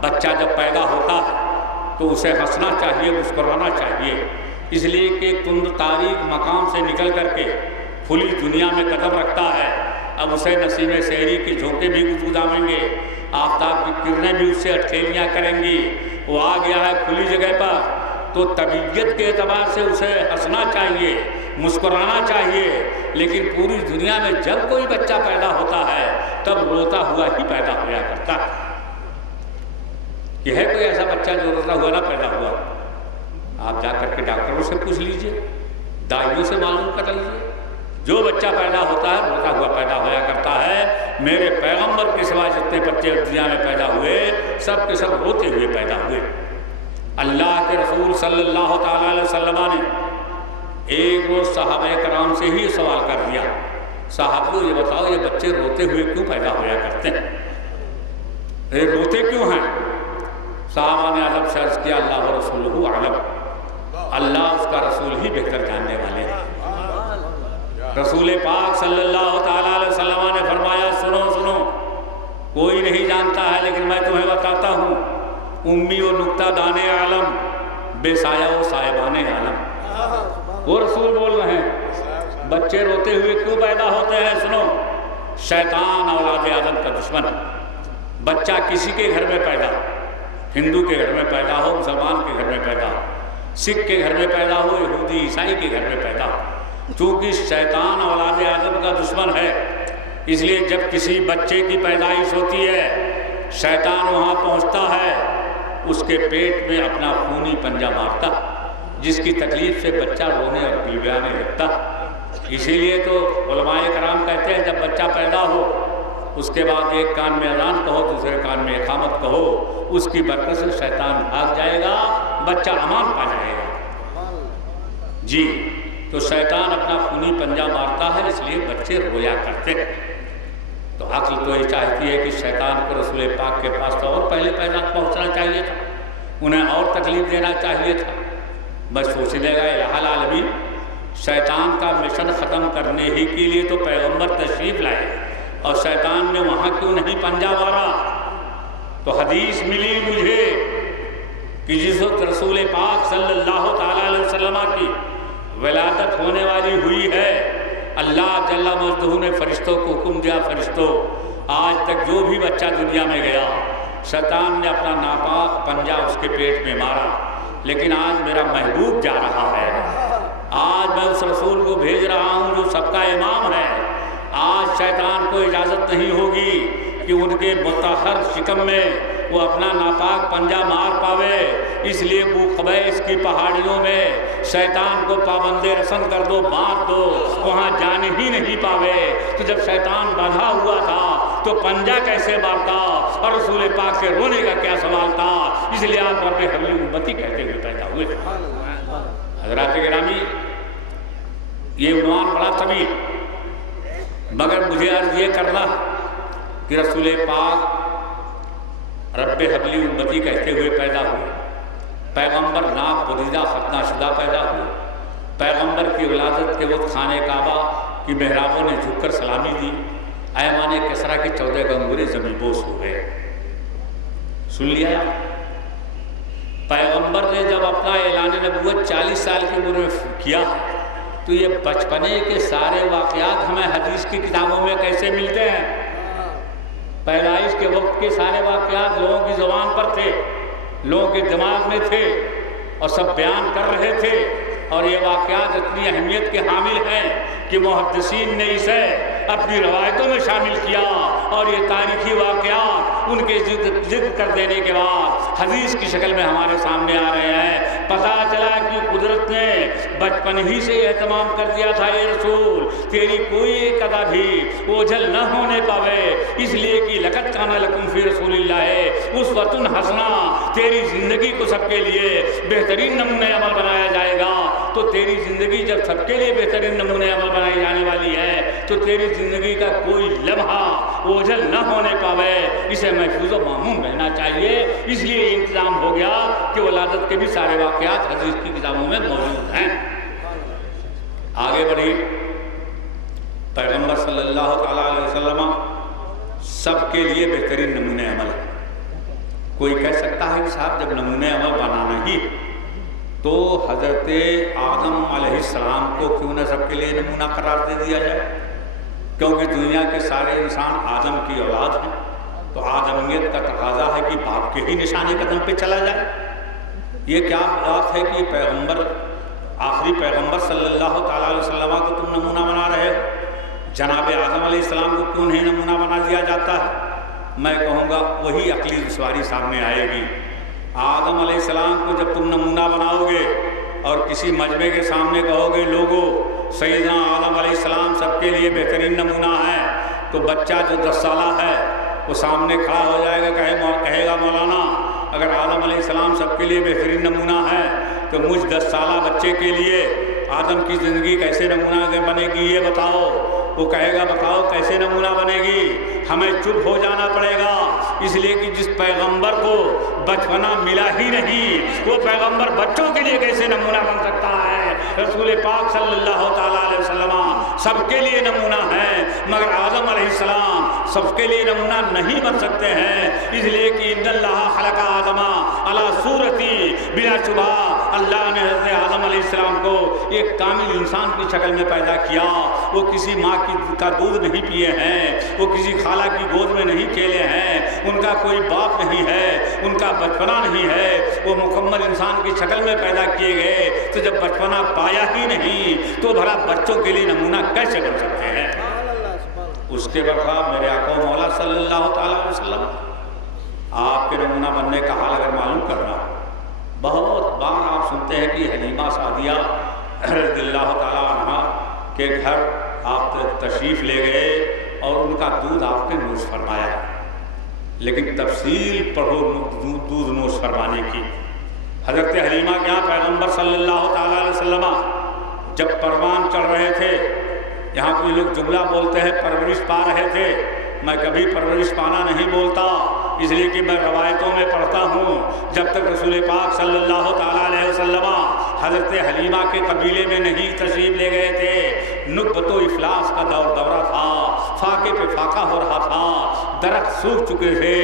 بچہ جب پیدا ہوتا ہے تو اسے ہنسنا چاہیے, مسکرانا چاہیے, اس لیے کہ تند تاریک مقام سے نکل کر کے کھلی دنیا میں قدم رکھتا ہے. اب اسے نسیم سحری کی جھونکے بھی گدگداویں گے, آفتاب کی کرنیں بھی اس سے اٹھیلیاں کریں گی. وہ آ گیا ہے کھلی جگہ پر تو طبیعت کے اعتبار سے اسے ہنسنا چاہیے, مسکرانا چاہیے. لیکن پوری دنیا میں جب کوئی بچہ پیدا ہوتا ہے تب روتا ہوا ہی پیدا ہوا کرتا ہے. کہ ہے کوئی ایسا بچہ جو روتا ہوا نہ پیدا ہوا؟ آپ جا کر کے ڈاکٹروں سے پوچھ لیجئے, دائیوں سے معلوم کر لیجئے. جو بچہ پیدا ہوتا ہے روتا ہوا پیدا ہوا کرتا ہے. میرے پیغمبر کے سوا جتنے بچے دنیا میں پیدا ہوئے سب کے سب روتے ہوئے پیدا ہوئے. اللہ کے رسول صلی اللہ تعالیٰ علیہ وسلم نے ایک روز صحابہ کرام سے ہی سوال کر دیا, صاحب کو یہ بتاؤ یہ بچے روتے ہوئے کیوں پیدا ہوا کرتے ہیں؟ یہ روتے کیوں ہیں؟ صحابہ نے ادب سے عرض کیا اللہ و رسولہ اعلم, اللہ اس کا رسول ہی بہتر جاننے والے ہیں. رسول پاک صلی اللہ تعالیٰ علیہ وسلم نے فرمایا سنو سنو, کوئی نہیں جانتا ہے لیکن میں تمہیں بتاتا ہوں, امی و نکتہ دان عالم, بے سایہ و صاحبان عالم. وہ رسول بول رہے ہیں بچے روتے ہوئے کیوں پیدا ہوتے ہیں؟ سنو, شیطان اولاد آدم کا دشمن. بچہ کسی کے گھر میں پیدا, ہندو کے گھر میں پیدا ہو, مسلمان کے گھر میں پیدا ہو, سکھ کے گھر میں پیدا ہو, یہودی عیسائی کے گھر میں پیدا ہو, چونکہ شیطان اولاد آدم کا دشمن ہے. اس لیے جب کسی بچے کی پیدائش ہوتی ہے شیطان وہاں پہنچتا ہے, اس کے پیٹ میں اپنا خونی پنجہ مارتا, جس کی تکلیف سے بچہ رونے اور بلبلانے لگتا. اسی لیے تو علماء کرام کہتے ہیں جب بچہ پیدا ہو اس کے بعد ایک کان میں اذان کہو, دوسرے کان میں اقامت کہو, اس کی برکت سے شیطان بھاگ جائے گا, بچہ امان پا جائے گا. جی, تو شیطان اپنا خونی پنجہ مارتا ہے, اس لیے بچے رویا کرتے. تو عقل تو یہ چاہتی ہے کہ شیطان کو رسول پاک کے پاس تو اور پہلے پیدا پہنچنا چاہیے تھا, انہیں اور تکلیف دینا چاہیے تھا. بس سوچ لے گا الہ العالمین شیطان کا مشن ختم کرنے ہی کے لیے تو پیغمبر تشریف لائے, اور شیطان نے وہاں کیوں نہیں پنجہ مارا؟ تو حدیث ملی مجھے کہ جس وقت رسول پاک صلی اللہ تعالیٰ علیہ وسلم کی ولادت ہونے والی ہوئی ہے, اللہ جل مجدہ نے فرشتوں کو حکم دیا, فرشتوں آج تک جو بھی بچہ دنیا میں گیا شیطان نے اپنا ناپاک پنجہ اس کے پیٹ میں مارا, لیکن آج میرا محبوب جا رہا ہے، آج میں اس رسول کو بھیج رہا ہوں جو سب کا امام ہے۔ آج شیطان کو اجازت نہیں ہوگی کہ ان کے متحر شکم میں وہ اپنا ناپاک پنجہ مار پاوے، اس لیے بوقبیس کی پہاڑیوں میں شیطان کو پابند رسن کر دو، باندھ دو، وہاں جانے ہی نہیں پاوے۔ تو جب شیطان بندھا ہوا تھا تو پنجہ کیسے مارتا اور رسول پاک کے رونے کا کیا سوال تھا؟ اس لیے آپ رب حبلی امتی کہتے ہوئے پیدا ہوئے۔ حضرات گرامی، یہ عنوان بڑا طویل، مگر مجھے عرض یہ کرنا کہ رسول پاک رب حبلی امتی کہتے ہوئے پیدا ہوئے، پیغمبر ناک بریدہ ختنہ شدہ پیدا ہوئے، پیغمبر کی ولادت کے وقت خانہ کعبہ کی محرابوں نے جھک کر سلامی دی، ایمان کسریٰ کے 14 گنگورے زمین بوس ہو گئے۔ سن لیا؟ پیغمبر نے جب اپنا اعلان نبوت 40 سال کی عمر میں کیا تو یہ بچپنے کے سارے واقعات ہمیں حدیث کی کتابوں میں کیسے ملتے ہیں؟ پیدائش کے وقت کے سارے واقعات لوگوں کی زبان پر تھے، لوگوں کے دماغ میں تھے اور سب بیان کر رہے تھے، اور یہ واقعات اتنی اہمیت کے حامل ہیں کہ محدثین نے اسے اپنی روایتوں میں شامل کیا، اور یہ تاریخی واقعات ان کے ذکر کر دینے کے بعد حدیث کی شکل میں ہمارے سامنے آ رہے ہیں۔ پتہ چلا کہ قدرت نے بچپن ہی سے اہتمام کر دیا تھا، اے رسول تیری کوئی ایک ادا بھی اوجھل نہ ہونے پاوے، اس لیے کہ لقد کان لکم فی رسول اللہ اسوۃ حسنہ، تیری زندگی کو سب کے لیے بہترین نمونہ عمل بنایا جائے گا۔ تو تیری زندگی جب سب کے لیے بہترین نمونہ عمل بنائی جانے والی ہے تو تیری زندگی کا کوئی لمحہ اوجھل نہ ہونے پاوے، اسے محفوظ و معمون رہنا چاہیے۔ اس لیے انتظام ہو گیا کہ ولادت کے بھی سارے واقعات حدیث کی کتابوں میں موجود ہیں۔ آگے بڑھی، پیغمبر صلی اللہ تعالیٰ علیہ وسلم سب کے لیے بہترین نمونہ عمل ہے۔ کوئی کہہ سکتا ہے کہ صاحب جب نمونہ عمل بنانا ہی تو حضرت آدم علیہ السلام کو کیوں نہ سب کے لیے نمونہ قرار دے دیا جائے؟ کیونکہ دنیا کے سارے انسان آدم کی اولاد ہیں، تو آدمیت کا تقاضا ہے کہ باپ کے ہی نشانے قدم پہ چلا جائے۔ یہ کیا بات ہے کہ پیغمبر، آخری پیغمبر صلی اللہ تعالیٰ علیہ وسلم کو تم نمونہ بنا رہے ہو، جناب آدم علیہ السلام کو کیوں نہیں نمونہ بنا دیا جاتا ہے؟ میں کہوں گا وہی عقلی دشواری سامنے آئے گی۔ آدم علیہ السلام کو جب تم نمونہ بناؤ گے اور کسی مجمع کے سامنے کہو گے لوگوں سیدنا آدم علیہ السلام سب کے لیے بہترین نمونہ ہے، تو بچہ جو 10 سالہ ہے وہ سامنے کھڑا ہو جائے گا، کہے گا مولانا اگر آدم علیہ السلام سب کے لیے بہترین نمونہ ہے تو مجھ 10 سالہ بچے کے لیے آدم کی زندگی کیسے نمونہ بنے گی یہ بتاؤ۔ وہ کہے گا بتاؤ کیسے نمونہ بنے گی؟ ہمیں چپ ہو جانا پڑے گا، اس لیے کہ جس پیغمبر کو بچپنا ملا ہی نہیں وہ پیغمبر بچوں کے لیے کیسے نمونہ بن سکتا ہے؟ رسول پاک صلی اللہ تعالیٰ علیہ وسلم سب کے لیے نمونہ ہے، مگر آدم علیہ السلام سب کے لیے نمونہ نہیں بن سکتے ہیں، اس لیے کہ ان اللہ خلق آدم علی صورتی، بلا شبہ اللہ نے حضرت آدم علیہ السلام کو ایک کامل انسان کی شکل میں پیدا کیا۔ وہ کسی ماں کا دودھ نہیں پیے ہیں، وہ کسی خالہ کی گود میں نہیں کھیلے ہیں، ان کا کوئی باپ نہیں ہے، ان کا بچپنا نہیں ہے، وہ مکمل انسان کی شکل میں پیدا کیے گئے۔ تو جب بچپنا پایا ہی نہیں تو بھلا بچوں کے لیے نمونہ کیسے بن سکتے ہیں؟ اس کے برخلاف میرے آقا مولا صلی اللہ تعالیٰ علیہ وسلم آپ کے نمونہ بننے کا حال اگر معلوم کرنا، بہت بار آپ سنتے ہیں کہ حلیمہ سعدیہ رضی اللہ تعالیٰ عنہ کے گھر آپ تشریف لے گئے اور ان کا دودھ آپ نے نوش فرمایا، لیکن تفصیل پڑھو دودھ نوش فرمانے کی۔ حضرت حلیمہ کے یہاں پیغمبر صلی اللہ تعالیٰ علیہ وسلم جب پروان چڑھ رہے تھے، یہاں کوئی لوگ جملہ بولتے ہیں پرورش پا رہے تھے، میں کبھی پرورش پانا نہیں بولتا، اس لیے کہ میں روایتوں میں پڑھتا ہوں جب تک رسول پاک صلی اللہ تعالیٰ علیہ وسلم حضرت حلیمہ کے قبیلے میں نہیں تشریف لے گئے تھے، نکبت و افلاس کا دورہ تھا، فاقے پہ فاقہ ہو رہا تھا، درخت سوکھ چکے تھے،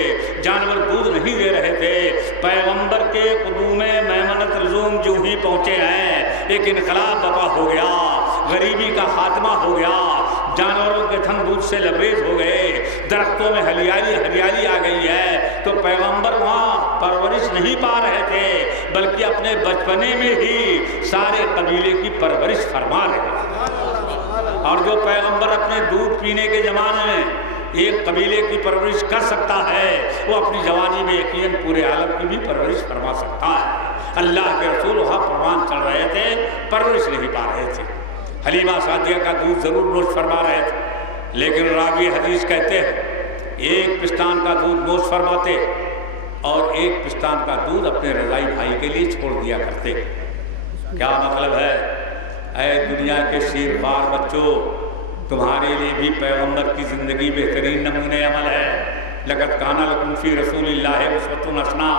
جانور دودھ نہیں دے رہے تھے۔ پیغمبر کے قدوم میمنت لزوم جو ہی پہنچے ہیں ایک انقلاب برپا ہو گیا، غریبی کا خاتمہ ہو گیا، جانوروں کے تھن دودھ سے لبریز ہو گئے، درختوں میں ہریالی آ گئی ہے، تو پیغمبر وہاں پرورش نہیں پا رہے تھے بلکہ اپنے بچپنے میں ہی سارے قبیلے کی پرورش فرما رہے تھے۔ اور جو پیغمبر اپنے دودھ پینے کے زمانے میں ایک قبیلے کی پرورش کر سکتا ہے، وہ اپنی جوانی میں یقیناً پورے عالم کی بھی پرورش فرما سکتا ہے۔ اللہ کے رسول وہاں پروان چل رہے تھے، پرورش نہیں پا رہے تھے۔ حلیمہ سعدیہ کا دودھ ضرور نوش فرما رہے تھے، لیکن راوی حدیث کہتے ہیں ایک پستان کا دودھ نوش فرماتے اور ایک پستان کا دودھ اپنے رضائی بھائی کے لیے چھوڑ دیا کرتے۔ کیا مطلب ہے؟ اے دنیا کے شیر خوار بچوں، تمہارے لیے بھی پیغمبر کی زندگی بہترین نمونۂ عمل ہے۔ لقد کان لکم فی رسول اللہ اسوۃ حسنہ،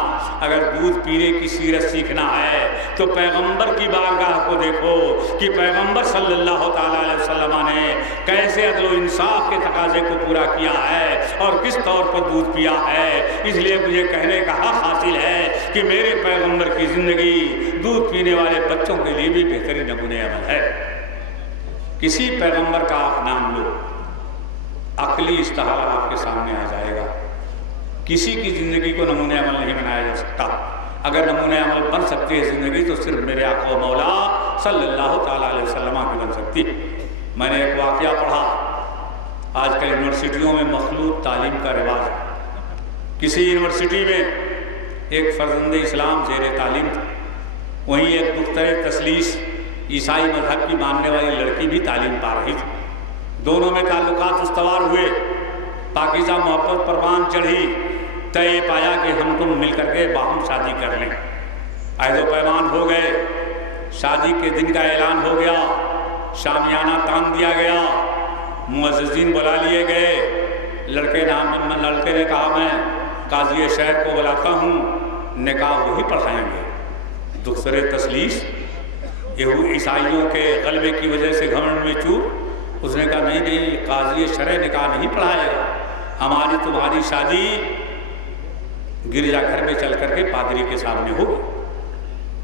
اگر دودھ پینے کی سیرت سیکھنا ہے تو پیغمبر کی بارگاہ کو دیکھو کہ پیغمبر صلی اللہ تعالیٰ علیہ وسلم نے کیسے عدل و انصاف کے تقاضے کو پورا کیا ہے اور کس طور پر دودھ پیا ہے۔ اس لیے مجھے کہنے کا حق حاصل ہے کہ میرے پیغمبر کی زندگی دودھ پینے والے بچوں کے لیے بھی بہترین نمونۂ عمل ہے۔ کسی پیغمبر کا آپ نام لو، عقلی استحالہ آپ کے سامنے آ جائے گا۔ کسی کی زندگی کو نمونۂ عمل نہیں بنایا جا سکتا۔ اگر نمونۂ عمل بن سکتی ہے زندگی تو صرف میرے آقا و مولا صلی اللہ تعالیٰ علیہ وسلم کی بن سکتی ہے۔ میں نے ایک واقعہ پڑھا، آج کل یونیورسٹیوں میں مخلوط تعلیم کا رواج ہے۔ کسی یونیورسٹی میں ایک فرزند اسلام زیر تعلیم تھا، وہیں ایک دختر تثلیث عیسائی مذہب کی ماننے والی لڑکی بھی تعلیم پا رہی تھی۔ دونوں میں تعلقات استوار ہوئے، پاکیزہ محبت پروان چڑھی، طے پایا کہ ہم تم مل کر کے باہم شادی کر لیں۔ عہد و پیمان ہو گئے، شادی کے دن کا اعلان ہو گیا، شامیانہ تان دیا گیا، معززین بلا لیے گئے۔ لڑکے نے کہا میں قاضی شہر کو بلاتا ہوں، نکاح وہی پڑھائیں گے۔ دختر تثلیث عیسائیوں کے غلبے کی وجہ سے گھمنڈ میں چوک، اس نے کہا نہیں قاضی شرع نکاح نہیں پڑھائے گا، ہماری تمہاری شادی گرجا گھر میں چل کر کے پادری کے سامنے ہوگی۔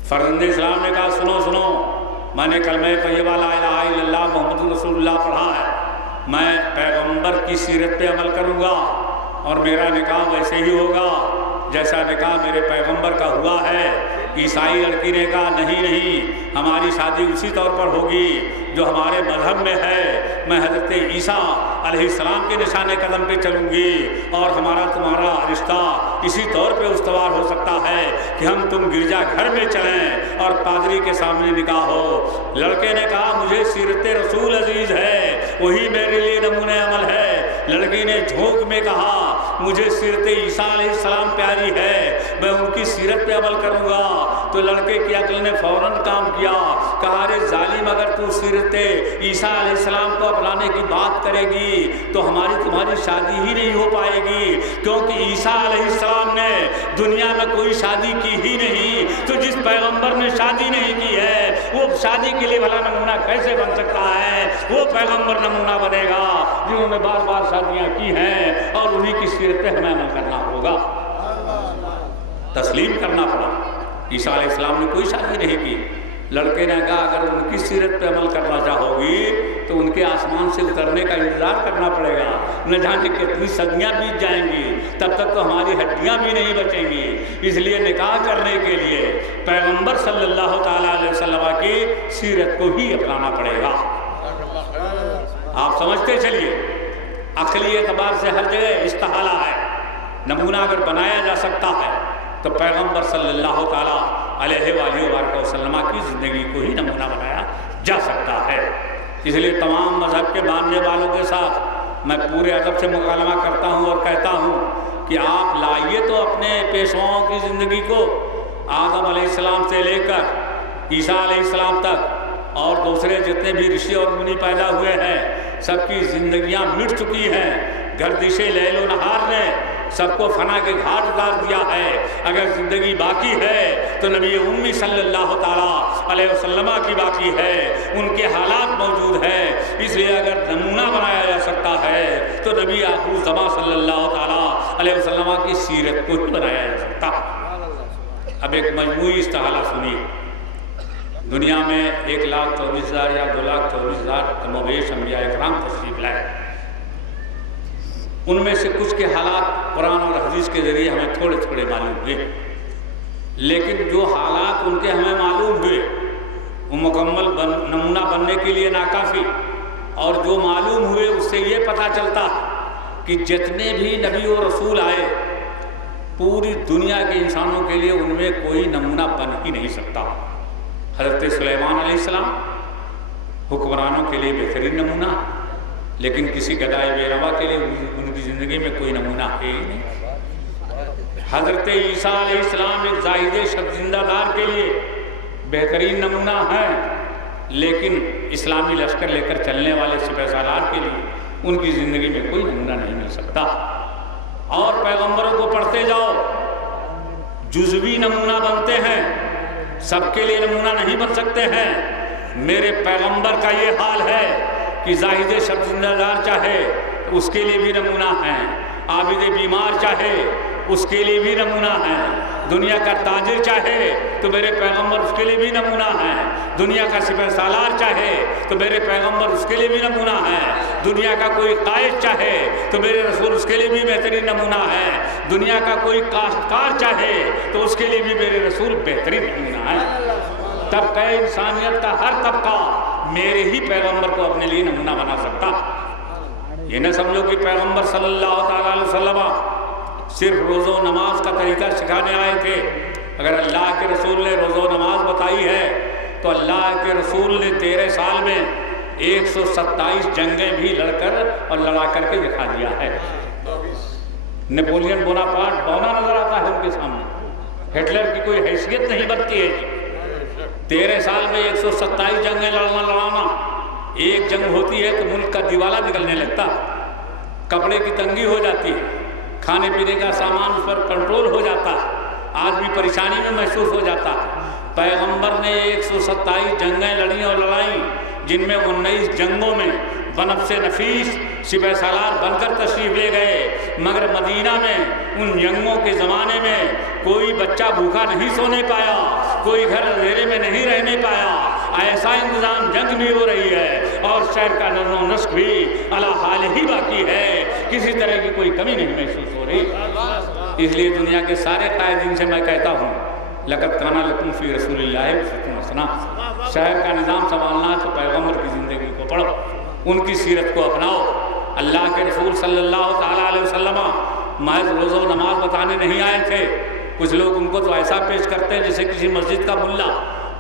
فرزند اسلام نے کہا سنو، میں نے کلمہ طیبہ لا الہ الا اللہ محمد رسول اللہ پڑھا ہے، میں پیغمبر کی سیرت پہ عمل کروں گا اور میرا نکاح ویسے ہی ہوگا جیسا نکاح میرے پیغمبر کا ہوا ہے۔ عیسائی لڑکی نے کہا نہیں، ہماری شادی اسی طور پر ہوگی جو ہمارے مذہب میں ہے، میں حضرت عیسیٰ علیہ السلام کے نشان قدم پہ چلوں گی اور ہمارا تمہارا رشتہ اسی طور پہ استوار ہو سکتا ہے کہ ہم تم گرجا گھر میں چلیں اور پادری کے سامنے نکاح ہو۔ لڑکے نے کہا مجھے سیرت رسول عزیز ہے، وہی میرے لیے نمونۂ عمل ہے۔ لڑکی نے جھونک میں کہا مجھے سیرت عیسیٰ علیہ السلام پیاری ہے، میں ان کی سیرت پہ عمل کروں گا۔ تو لڑکے کی عقل نے فوراً کام کیا، کہا رے ظالم، اگر تو سیرت عیسیٰ علیہ السلام کو اپنانے کی بات کرے گی تو ہماری تمہاری شادی ہی نہیں ہو پائے گی، کیونکہ عیسیٰ علیہ السلام نے دنیا میں کوئی شادی کی ہی نہیں، تو جس پیغمبر نے شادی نہیں کی ہے وہ شادی کے لیے بھلا نمونہ کیسے بن سکتا ہے؟ وہ پیغمبر نمونہ بنے گا جنہوں نے بار بار شادیاں کی ہیں، اور انہی کی سیرت پہ ہمیں عمل کرنا ہوگا، تسلیم کرنا پڑا۔ عیسیٰ علیہ السلام نے کوئی شادی نہیں کی۔ لڑکے نے کہا اگر ان کی سیرت پہ عمل کرنا چاہو گی تو ان کے آسمان سے اترنے کا انتظار کرنا پڑے گا، نہ جانے کتنی صدیاں بیت جائیں گی، تب تک تو ہماری ہڈیاں بھی نہیں بچیں گی۔ اس لیے نکاح کرنے کے لیے پیغمبر صلی اللہ تعالیٰ علیہ وسلم کی سیرت کو ہی اپنانا پڑے گا۔ آپ سمجھتے چلیے، عقلی اعتبار سے ہر جگہ استحالہ ہے۔ نمونہ اگر بنایا جا سکتا ہے تو پیغمبر صلی اللہ تعالیٰ علیہ وآلہ وسلم کی زندگی کو ہی نمونہ بنایا جا سکتا ہے۔ اس لیے تمام مذہب کے ماننے والوں کے ساتھ میں پورے ادب سے مکالمہ کرتا ہوں اور کہتا ہوں کہ آپ لائیے تو اپنے پیشواؤں کی زندگی کو، آدم علیہ السلام سے لے کر عیسیٰ علیہ السلام تک اور دوسرے جتنے بھی رشی اور منی پیدا ہوئے ہیں، سب کی زندگیاں مٹ چکی ہیں۔ گردش لیل و نہار نے سب کو فنا کے گھاٹ اتار دیا ہے۔ اگر زندگی باقی ہے تو نبی امی صلی اللہ تعالیٰ علیہ وسلم کی باقی ہے، ان کے حالات موجود ہیں۔ اس لیے اگر نمونہ بنایا جا سکتا ہے تو نبی آخر الزماں صلی اللہ تعالیٰ علیہ وسلم کی سیرت کو ہی بنایا جا سکتا۔ اب ایک مجموعی استحالہ سنیے۔ دنیا میں 1,24,000 یا 2,24,000 ہزار کم و بیش انبیاء اکرام تشریف لائے. ان میں سے کچھ کے حالات قرآن اور حدیث کے ذریعے ہمیں تھوڑے تھوڑے معلوم ہوئے، لیکن جو حالات ان کے ہمیں معلوم ہوئے وہ مکمل نمونہ بننے کے لیے ناکافی. اور جو معلوم ہوئے اس سے یہ پتہ چلتا کہ جتنے بھی نبی و رسول آئے پوری دنیا کے انسانوں کے لیے ان میں کوئی نمونہ بن ہی نہیں سکتا. حضرت سلیمان علیہ السلام حکمرانوں کے لیے بہترین نمونہ، لیکن کسی گدائے بے روا کے لیے ان کی زندگی میں کوئی نمونہ ہے ہی نہیں. حضرت عیسیٰ علیہ السلام ایک زاہد شب زندہ دار کے لیے بہترین نمونہ ہے، لیکن اسلامی لشکر لے کر چلنے والے سپہ سالار کے لیے ان کی زندگی میں کوئی نمونہ نہیں مل سکتا. اور پیغمبروں کو پڑھتے جاؤ، جزوی نمونہ بنتے ہیں، سب کے لیے نمونہ نہیں بن سکتے ہیں. میرے پیغمبر کا یہ حال ہے کہ زاہد شب زندہ دار چاہے اس کے لیے بھی نمونہ ہے، عابد بیمار چاہے اس کے لیے بھی نمونہ ہے، دنیا کا تاجر چاہے تو میرے پیغمبر اس کے لیے بھی نمونہ ہے، دنیا کا سپہ سالار چاہے تو میرے پیغمبر اس کے لیے بھی نمونہ ہے، دنیا کا کوئی قائد چاہے تو میرے رسول اس کے لیے بھی بہترین نمونہ ہے، دنیا کا کوئی کاشتکار چاہے تو اس کے لیے بھی میرے رسول بہترین نمونہ ہے. طبقہ انسانیت کا ہر طبقہ میرے ہی پیغمبر کو اپنے لیے نمونہ بنا سکتا. یہ نہ سمجھو کہ پیغمبر صلی اللہ تعالیٰ علیہ وسلم صرف روزہ و نماز کا طریقہ سکھانے آئے تھے. اگر اللہ کے رسول نے روزہ و نماز بتائی ہے تو اللہ کے رسول نے 13 سال میں 127 جنگیں بھی لڑ کر اور لڑا کر کے دکھا دیا ہے. نیپولین بوناپارٹ بونا نظر آتا ہے ان کے سامنے، ہٹلر کی کوئی حیثیت نہیں بنتی ہے. 13 سال میں 127 جنگیں لڑانا، ایک جنگ ہوتی ہے تو ملک کا دیوالا نکلنے لگتا، کپڑے کی تنگی ہو جاتی ہے، کھانے پینے کا سامان اس پر کنٹرول ہو جاتا، آدمی پریشانی میں محسوس ہو جاتا. پیغمبر نے 127 جنگیں لڑیں اور لڑائیں، جن میں 19 جنگوں میں بنفس نفیس سپہ سالار بن کر تشریف لے گئے. مگر مدینہ میں ان جنگوں کے زمانے میں کوئی بچہ بھوکا نہیں سونے پایا، کوئی گھر اندھیرے میں نہیں رہنے پایا. ایسا انتظام جنگ بھی ہو رہی ہے اور شہر کا نظم و نسق بھی علی حال ہی باقی ہے، کسی طرح کی کوئی کمی نہیں محسوس ہو رہی. اس لیے دنیا کے سارے قائدین سے میں کہتا ہوں لقد کان لکم فی رسول اللہ اسوۃ حسنہ. شہر کا نظام سنبھالنا تو پیغمبر کی زندگی کو پڑھو، ان کی سیرت کو اپناؤ. اللہ کے رسول صلی اللہ تعالیٰ علیہ وسلم محض روزہ و نماز بتانے نہیں آئے تھے. کچھ لوگ ان کو تو ایسا پیش کرتے ہیں جیسے کسی مسجد کا ملا.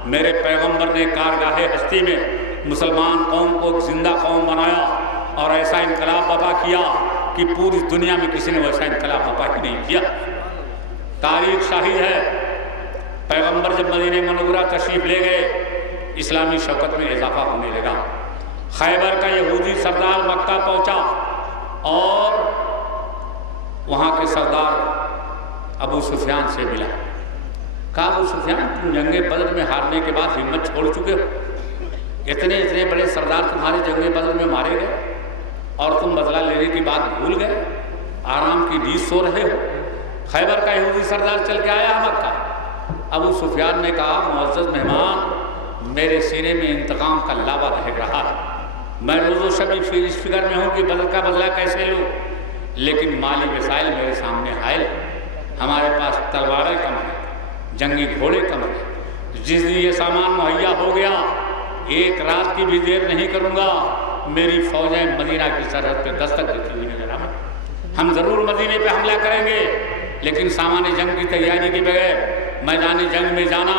میرے پیغمبر نے کارگاہ ہستی میں مسلمان قوم کو زندہ قوم بنایا اور ایسا انقلاب برپا کیا کہ پوری دنیا میں کسی نے ویسا انقلاب برپا ہی نہیں کیا. تاریخ شاہد ہے پیغمبر جب مدینہ منورہ تشریف لے گئے اسلامی شوکت میں اضافہ ہونے لگا. خیبر کا یہودی سردار مکہ پہنچا اور وہاں کے سردار ابو سفیان سے ملا. کہا ابو سفیان تم جنگ بدر میں ہارنے کے بعد ہمت چھوڑ چکے ہو، اتنے بڑے سردار تمہارے جنگ بدر میں مارے گئے اور تم بدلہ لینے کی بات بھول گئے، آرام کی نیند سو رہے ہو. خیبر کا یہودی سردار چل کے آیا مکہ. ابو سفیان نے کہا معزز مہمان میرے سینے میں انتقام کا لاوا دہک رہا ہے، میں روز و شب اس فکر میں ہوں کہ بدر کا بدلہ کیسے لوں، لیکن مالی وسائل میرے سامنے حائل ہے. ہمارے پاس تلواریں کم ہیں، جنگی گھوڑے کم ہیں. جس دن یہ سامان مہیا ہو گیا ایک رات کی بھی دیر نہیں کروں گا، میری فوجیں مدینہ کی سرحد پہ دستک دیتی ہوئی نظر آئیں. ہم ضرور مدینے پہ حملہ کریں گے، لیکن سامان جنگ کی تیاری کے بغیر میدان جنگ میں جانا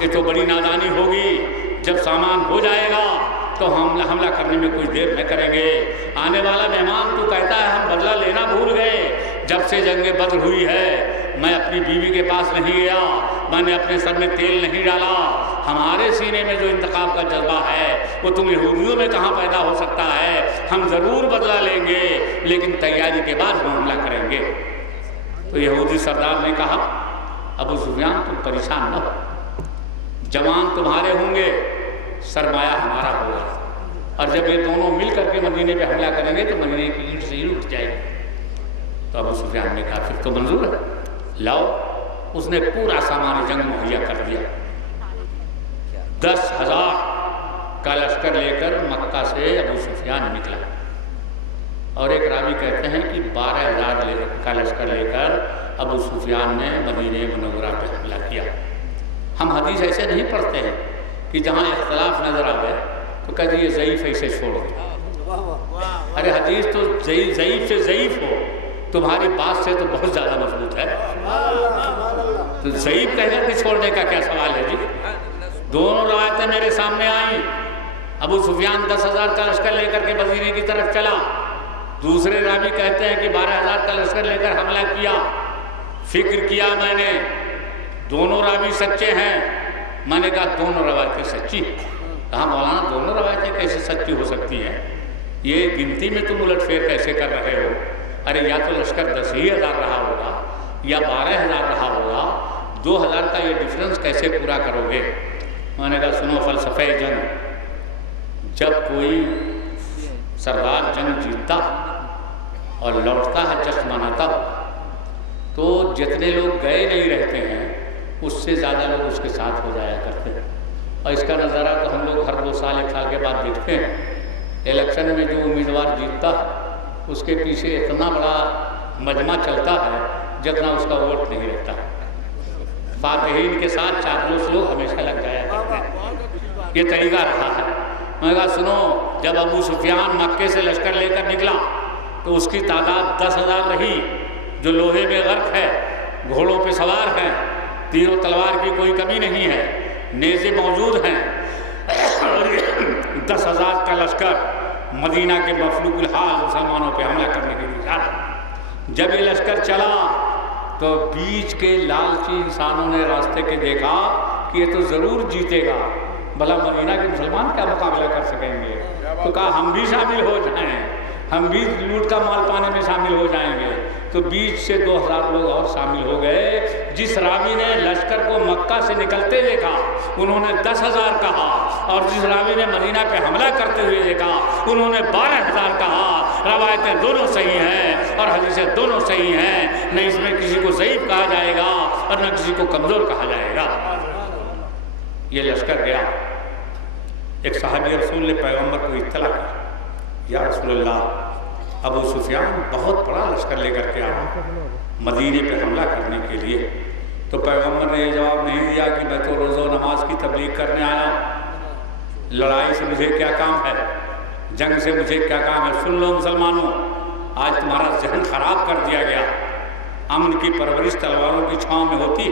یہ تو بڑی نادانی ہوگی. جب سامان ہو جائے گا تو ہم حملہ کرنے میں کوئی دیر نہ کریں گے. آنے والا مہمان تو کہتا ہے ہم بدلہ لینا بھول گئے. جب سے جنگ بدر ہوئی ہے میں اپنی بیوی کے پاس نہیں گیا، میں نے اپنے سر میں تیل نہیں ڈالا. ہمارے سینے میں جو انتقام کا جذبہ ہے وہ تم یہودیوں میں کہاں پیدا ہو سکتا ہے. ہم ضرور بدلہ لیں گے لیکن تیاری کے بعد ہم حملہ کریں گے. تو یہودی سردار نے کہا ابو سفیان تم پریشان نہ ہو، جوان تمہارے ہوں گے سرمایہ ہمارا ہوگا، اور جب یہ دونوں مل کر کے مدینے پہ حملہ کریں گے تو مدینے کی اینٹ سے اینٹ اٹھ جائے گی. تو ابو سفیان نے کہا پھر تو منظور ہے، لاؤ. اس نے پورا سامان جنگ مہیا کر دیا. 10,000 کا لشکر لے کر مکہ سے ابو سفیان نکلا، اور ایک راوی کہتے ہیں کہ 12,000 کا لشکر لے کر ابو سفیان نے مدینہ منورہ پہ حملہ کیا۔ ہم حدیث ایسے نہیں پڑھتے ہیں کہ جہاں اختلاف نظر آئے تو کہتے یہ ضعیف ہے اسے چھوڑ دیں۔ ارے حدیث تو ضعیف سے ضعیف ہو، تمہاری بات سے تو بہت زیادہ مضبوط ہے، تو ضعیف کہہ کر کے چھوڑنے کا کیا سوال ہے جی؟ دونوں روایتیں میرے سامنے آئیں، ابو سفیان 10,000 کا لشکر لے کر کے مدینے کی طرف چلا، دوسرے راوی کہتے ہیں کہ 12,000 کا لشکر لے کر حملہ کیا۔ فکر کیا میں نے، دونوں راوی سچے ہیں، میں نے کہا دونوں روایتیں سچی۔ کہا مولانا دونوں روایتیں کیسے سچی ہو سکتی ہیں؟ یہ گنتی میں تم الٹ پھیر کیسے کر رہے ہو؟ ارے یا تو لشکر 10,000 رہا ہوگا یا 12,000 رہا ہوگا، 2,000 کا یہ ڈفرنس کیسے پورا کرو گے؟ میں نے کہا سنو فلسفہ جنگ، جب کوئی سردار جنگ جیتتا اور لوٹتا ہے جشن مناتا تو جتنے لوگ گئے نہیں رہتے ہیں اس سے زیادہ لوگ اس کے ساتھ ہو جایا کرتے ہیں، اور اس کا نظارہ تو ہم لوگ ہر 2 سال 1 سال کے بعد دیکھتے ہیں۔ الیکشن میں جو امیدوار جیتتا ہے اس کے پیچھے اتنا بڑا مجمع چلتا ہے جتنا اس کا ووٹ نہیں رہتا، فاتحین کے ساتھ چاپلوس لوگ ہمیشہ لگ جایا کرتے ہیں، یہ طریقہ رہا ہے۔ میں نے کہا سنو، جب ابو سفیان مکے سے لشکر لے کر نکلا تو اس کی تعداد 10,000 رہی، جو لوہے میں غرق ہے، گھوڑوں پہ سوار ہیں، تیر و تلوار کی کوئی کمی نہیں ہے، نیزے موجود ہیں، 10,000 کا لشکر مدینہ کے مفلوق الحال مسلمانوں پہ حملہ کرنے کے لیے جانا۔ جب یہ لشکر چلا تو بیچ کے لالچی انسانوں نے راستے کے دیکھا کہ یہ تو ضرور جیتے گا، بھلا مدینہ کے مسلمان کیا مقابلہ کر سکیں گے، تو کہا ہم بھی شامل ہو جائیں، ہم بھی لوٹ کا مال پانے میں شامل ہو جائیں گے، تو بیچ سے 2,000 لوگ اور شامل ہو گئے۔ جس راوی نے لشکر کو مکہ سے نکلتے دیکھا انہوں نے 10,000 کہا، اور جس راوی نے مدینہ پہ حملہ کرتے ہوئے دیکھا انہوں نے 12,000 کہا۔ روایتیں دونوں صحیح ہیں اور حدیثیں دونوں صحیح ہیں، نہ اس میں کسی کو ضعیف کہا جائے گا اور نہ کسی کو کمزور کہا جائے گا۔ یہ لشکر گیا، ایک صحابی رسول نے پیغمبر کو اطلاع کی، یا رسول اللہ ابو سفیان بہت بڑا لشکر لے کر کے آیا مدینے پہ حملہ کرنے کے لیے۔ تو پیغمبر نے یہ جواب نہیں دیا کہ میں تو روزہ و نماز کی تبلیغ کرنے آیا، لڑائی سے مجھے کیا کام ہے، جنگ سے مجھے کیا کام ہے۔ سن لو مسلمانوں، آج تمہارا ذہن خراب کر دیا گیا، امن کی پرورش تلواروں کی چھاؤں میں ہوتی،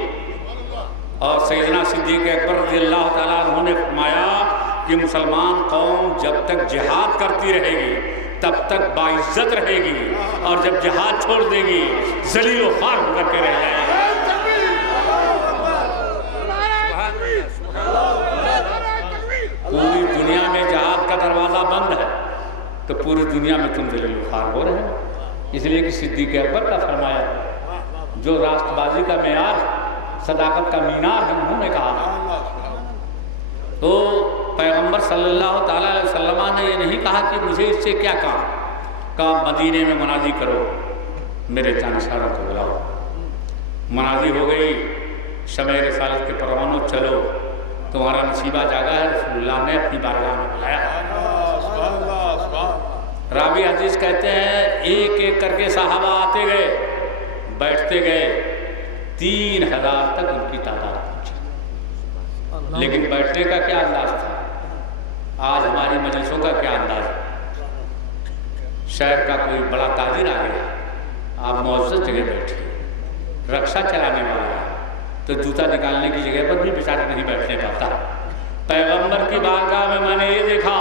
اور سیدنا صدیق اکبر رضی اللہ تعالیٰ عنہ نے فرمایا کہ مسلمان قوم جب تک جہاد کرتی رہے گی تب تک باعزت رہے گی، اور جب جہاد چھوڑ دے گی ذلیل و خوار ہو کر کے رہ جائے گی۔ پوری دنیا میں جہاد کا دروازہ بند ہے تو پوری دنیا میں تم ذلیل و خوار ہو رہے ہو، اس لیے کہ صدیق اکبر کا فرمایا جو راست بازی کا معیار صداقت کا مینار ہے انہوں نے کہا۔ تو پیغمبر صلی اللہ تعالیٰ علیہ وسلم نے یہ نہیں کہا کہ مجھے اس سے کیا کام، کہا مدینے میں منادی کرو، میرے جانشینوں کو بلاؤ۔ منادی ہو گئی، شمع رسالت کے پروانوں چلو، تمہارا نصیبہ جاگا ہے، رسول اللہ نے اپنی بارگاہ میں بلایا۔ راوی حدیث کہتے ہیں ایک ایک کر کے صحابہ آتے گئے، بیٹھتے گئے، 3,000 تک ان کی تعداد پہنچی۔ لیکن بیٹھنے کا کیا انداز تھا؟ آج ہماری مجلسوں کا کیا انداز ہے؟ شہر کا کوئی بڑا تاجر آ گیا، آپ معزز جگہ بیٹھے، رکشہ چلانے والا ہے تو جوتا نکالنے کی جگہ پر بھی بیچارہ نہیں بیٹھنے پاتا۔ پیغمبر کی بارگاہ میں نے یہ دیکھا،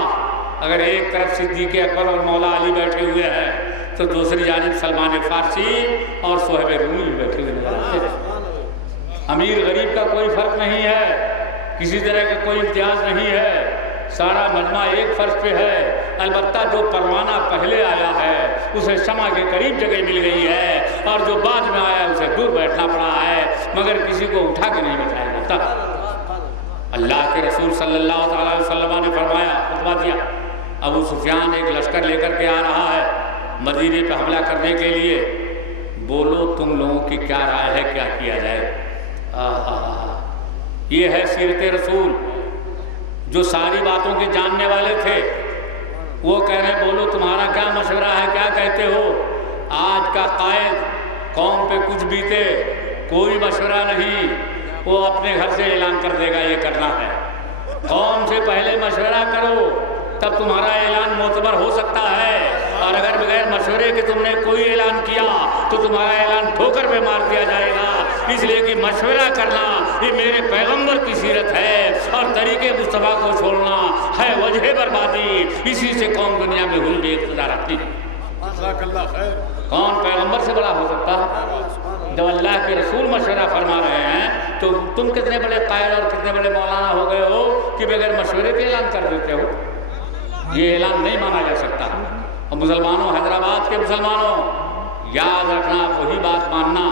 اگر ایک طرف صدیق اکبر اور مولا علی بیٹھے ہوئے ہیں تو دوسری جانب سلمان فارسی اور صہیب رومی بھی بیٹھے ہوئے ہیں۔ امیر غریب کا کوئی فرق نہیں ہے، کسی طرح کا کوئی امتیاز نہیں ہے، سارا مجمع ایک فرش پہ ہے۔ البتہ جو پروانہ پہلے آیا ہے اسے شمع کے قریب جگہ مل گئی ہے، اور جو بعد میں آیا اسے دور بیٹھنا پڑا ہے، مگر کسی کو اٹھا کے نہیں بٹھایا جاتا۔ اللہ کے رسول صلی اللہ تعالیٰ علیہ وسلم نے فرمایا، خطبہ دیا، ابو سفیان ایک لشکر لے کر کے آ رہا ہے مدینے پہ حملہ کرنے کے لیے، بولو تم لوگوں کی کیا رائے ہے، کیا کیا جائے؟ یہ ہے سیرت رسول، جو ساری باتوں کے جاننے والے تھے، وہ کہہ رہے بولو تمہارا کیا مشورہ ہے، کیا کہتے ہو؟ آج کا قائد قوم پہ کچھ بیتے کوئی مشورہ نہیں، وہ اپنے گھر سے اعلان کر دے گا یہ کرنا ہے۔ قوم سے پہلے مشورہ کرو تب تمہارا اعلان معتبر ہو سکتا ہے، اور اگر بغیر مشورے کے تم نے کوئی اعلان کیا تو تمہارا اعلان ٹھوکر پہ مار دیا جائے گا۔ اس لیے کہ مشورہ کرنا یہ میرے پیغمبر کی سیرت ہے، اور طریقے مصطفیٰ کو چھوڑنا ہے وجہ بربادی۔ اسی سے قوم دنیا میں حلم اقتدار رکھتی ہے۔ کون پیغمبر سے بڑا ہو سکتا ہے؟ جب اللہ کے رسول مشورہ فرما رہے ہیں تو تم کتنے بڑے قائد اور کتنے بڑے مولانا ہو گئے ہو کہ بغیر مشورے کے اعلان کر دیتے ہو؟ یہ اعلان نہیں مانا جا سکتا۔ اور مسلمانوں، حیدرآباد کے مسلمانوں، یاد رکھنا وہی بات ماننا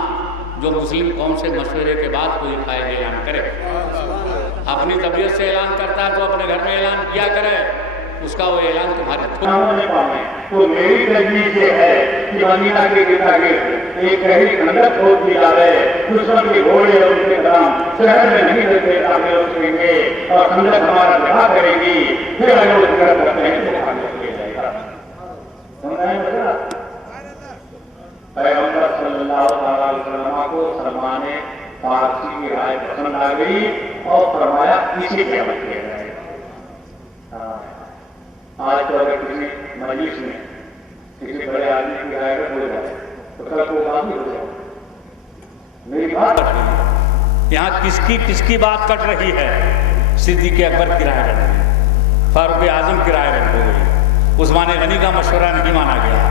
جو مسلم قوم سے مشورے کے بعد کوئی قائد اعلان کرے۔ اپنی طبیعت سے اعلان کرتا ہے تو اپنے گھر میں اعلان کیا کرے، اس کا وہ اعلان تمہارے تو میری تجویز یہ ہے کہ مدینہ کے گرد ایک گہری خندق کھود دی جائے، دشمن کے گھوڑے اور ان کے غلام شہر میں نہیں رہتے تاکہ رسیں گے اور خندق ہمارا دفاع کرے گی، پھر اگر وہ ذکر کرتے ہیں تو خندق لے جائے گا۔ سمجھائیں بچہ؟ پیغمبر صلی اللہ علیہ وسلم کو سلمان فارسی کی رائے پسند آ گئی اور فرمایا اسی پہ عمل کیا جائے گا۔ آج تو اگر کسی مجلس میں کسی بڑے آدمی کی رائے ہو جائے تو کل کو بات نہیں ہو جائے۔ میری بات یہاں کس کی بات کٹ رہی ہے؟ صدیق اکبر کی رائے رکھ گئی، فاروق اعظم کی رائے رکھ گئی، عثمان غنی کا مشورہ نہیں مانا گیا،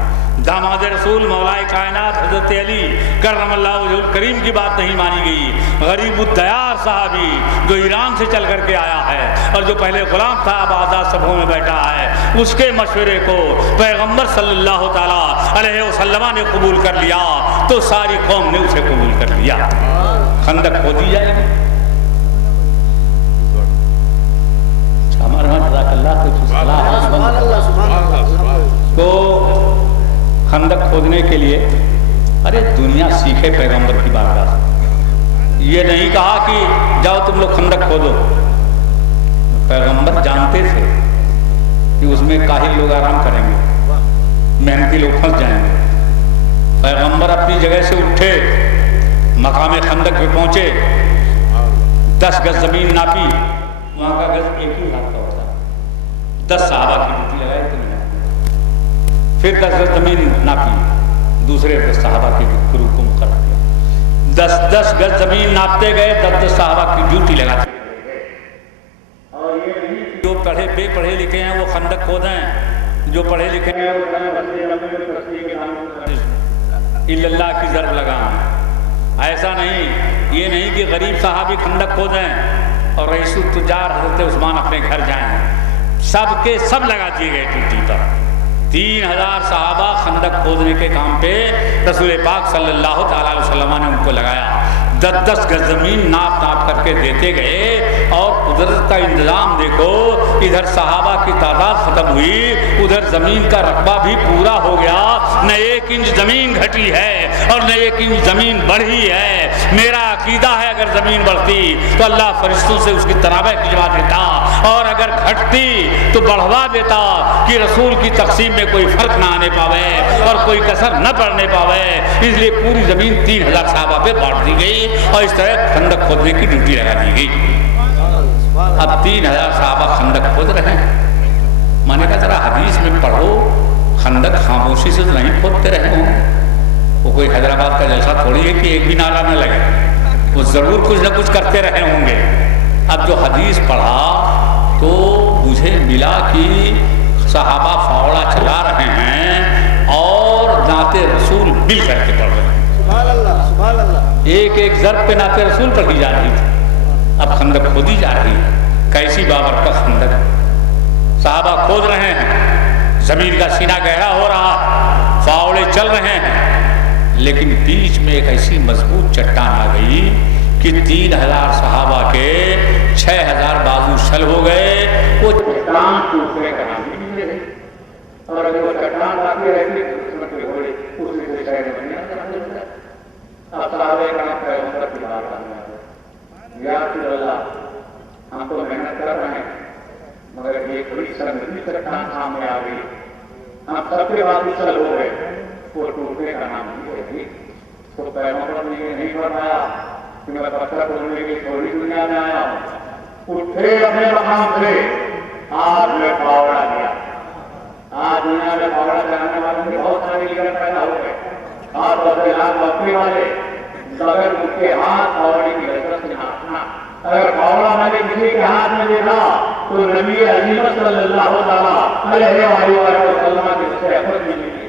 داماد رسول مولائے کائنات حضرت علی کرم اللہ وجہ الکریم کی بات نہیں مانی گئی، غریب الدیار صحابی جو ایران سے چل کر کے آیا ہے اور جو پہلے غلام تھا اب آزاد سبھوں میں بیٹھا ہے، اس کے مشورے کو پیغمبر صلی اللہ تعالیٰ علیہ وسلم نے قبول کر لیا تو ساری قوم نے اسے قبول کر لیا۔ خندق کھودی جائے گی۔ ہمارے جزاک اللہ کو خندق کھودنے کے لیے ارے دنیا سیکھے پیغمبر کی بارگاہ سے۔ یہ نہیں کہا کہ جاؤ تم لوگ خندق کھودو، پیغمبر جانتے تھے کہ اس میں کاہل لوگ آرام کریں گے، محنتی لوگ پھنس جائیں گے۔ پیغمبر اپنی جگہ سے اٹھے، مقام خندق پہ پہنچے، 10 گز زمین ناپی، وہاں کا گز ایک ہی ہاتھ کا ہوتا، 10 صحابہ کی ڈیوٹی لگائی تھی، پھر 10 گز زمین ناپی، دوسرے 10 صحابہ کی گروہ کو مقرر کیا، 10 گز زمین ناپتے گئے، 10 صحابہ کی ڈیوٹی لگاتے گئے۔ اور یہ نہیں جو پڑھے بے پڑھے لکھے ہیں وہ خندق کھودیں، جو پڑھے لکھے ہیں وہ اللہ کی ضرب لگائیں۔ ایسا نہیں، یہ نہیں کہ غریب صحابی خندق کھودیں اور رئیس التجار حضرت عثمان اپنے گھر جائیں، سب کے سب لگا دیے گئے ڈیوٹی پر۔ 3000 صحابہ خندق کھودنے کے کام پہ رسول پاک صلی اللہ تعالیٰ علیہ وسلم نے ان کو لگایا، 10 گز زمین ناپ کر کے دیتے گئے۔ اور قدرت کا انتظام دیکھو، ادھر صحابہ کی تعداد ختم ہوئی، ادھر زمین کا رقبہ بھی پورا ہو گیا، نہ 1 انچ زمین گھٹی ہے اور نہ 1 انچ زمین بڑھی ہے۔ میرا عقیدہ ہے اگر زمین بڑھتی تو اللہ فرشتوں سے اس کی تنابع کھجوا دیتا، اور اگر گھٹتی تو بڑھوا دیتا کہ رسول کی تقسیم میں کوئی فرق نہ آنے پاوے اور کوئی کسر نہ پڑنے پاوے۔ اس لیے پوری زمین 3000 صحابہ پہ بانٹ دی گئی اور اس طرح خندق کھودنے کی ڈیوٹی لگا دی گئی۔ اب 3000 صحابہ خندق کھود رہے ہیں۔ میں نے کہا ذرا حدیث میں پڑھو، خندق خاموشی سے تو نہیں کھودتے رہے ہوں، وہ کوئی حیدرآباد کا جلسہ تھوڑی ہے کہ ایک بھی نعرہ نہ لگے، وہ ضرور کچھ نہ کچھ کرتے رہے ہوں گے۔ اب جو حدیث پڑھا تو مجھے ملا کہ صحابہ فاوڑا چلا رہے ہیں اور نعت رسول مل کر کے پڑھ رہے ہیں۔ سبحان اللہ، سبحان اللہ۔ ایک ضرب پہ نعت رسول پڑھی جا رہی تھی، اب خندق کھودی جا رہی ہے۔ کیسی بابر کا خندق، صحابہ کھود رہے ہیں، زمین کا سینہ گہرا ہو رہا، فاوڑے چل رہے ہیں، لیکن بیچ میں ایک ایسی مضبوط چٹان آ گئی کہ 3000 صحابہ کے 6000 بازو شل ہو گئے۔ وہ چٹان ٹوٹنے کا نام نہیں لے رہی، اور اگر وہ چٹان باقی رہتی تو اس میں کوئی گھوڑے اسی سے شہر میں نہیں آتا۔ اب صحابہ کرام پیغمبر کی بات آنے والے، یا رسول اللہ ہم تو محنت کر رہے ہیں مگر ایک بڑی سنگی چٹان سامنے آ گئی. ہم سب کے بعد اچھل ہو گئے. وہ ٹوٹنے کا نام نہیں ہے. تو پیغمبر نے یہ نہیں فرمایا کہ میں پتھر توڑنے کی تھوڑی دنیا میں آیا ہوں. اٹھے اپنے مقام سے. آج میں پاوڑا لیا. آج دنیا میں پاوڑا چلانے والے میں بہت سارے لیڈر پیدا ہو گئے. خاص طور سے لال بکری والے بغیر ان کے ہاتھ پاوڑے کی لذت سے ناچنا. اگر پاوڑا میں نے کسی کے ہاتھ میں دیکھا تو نبی عظیم صلی اللہ علیہ وسلم کی سے احمد ملی.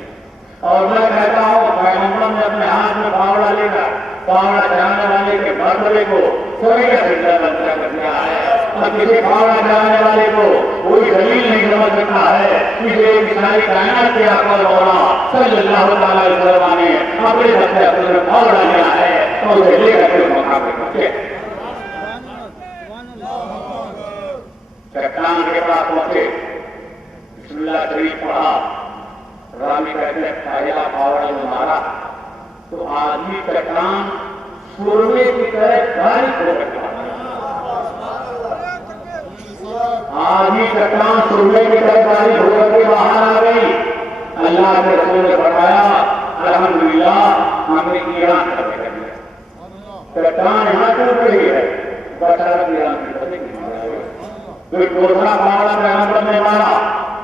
اور میں کہتا ہوں پیغمبر نے اپنے ہاتھ میں پاوڑا لے کر پاوڑا چلانے والے کے مرتبے کو سونے کا سجدہ بنتا کر دیا ہے. اور کسی پاوڑا چلانے والے کو کوئی دلیل نہیں سمجھ سکتا ہے. اس لیے ساری کائنات کے آقا مولا صلی اللہ علیہ وسلم نے اپنے بچے اپنے پاوڑا لیا ہے اور اسے لے کر کے مقام پہ پہنچے. چٹان کے پاس پہنچے. بسم اللہ شریف پڑھا. رامی کہتے ہیں پہلا پاوڑا جو مارا تو آدمی چٹان سرمے کی طرح بارش ہو گیا. آدمی چٹان سرمے کی طرح بارش ہو کر کے باہر آ گئی. اللہ کے رسول نے فرمایا الحمدللہ ہم نے ایران کر دیا. چٹان یہاں ٹوٹ رہی ہے بشارت ایران کی طرح کوئی دوسرا پاوڑا پیغمبر نے مارا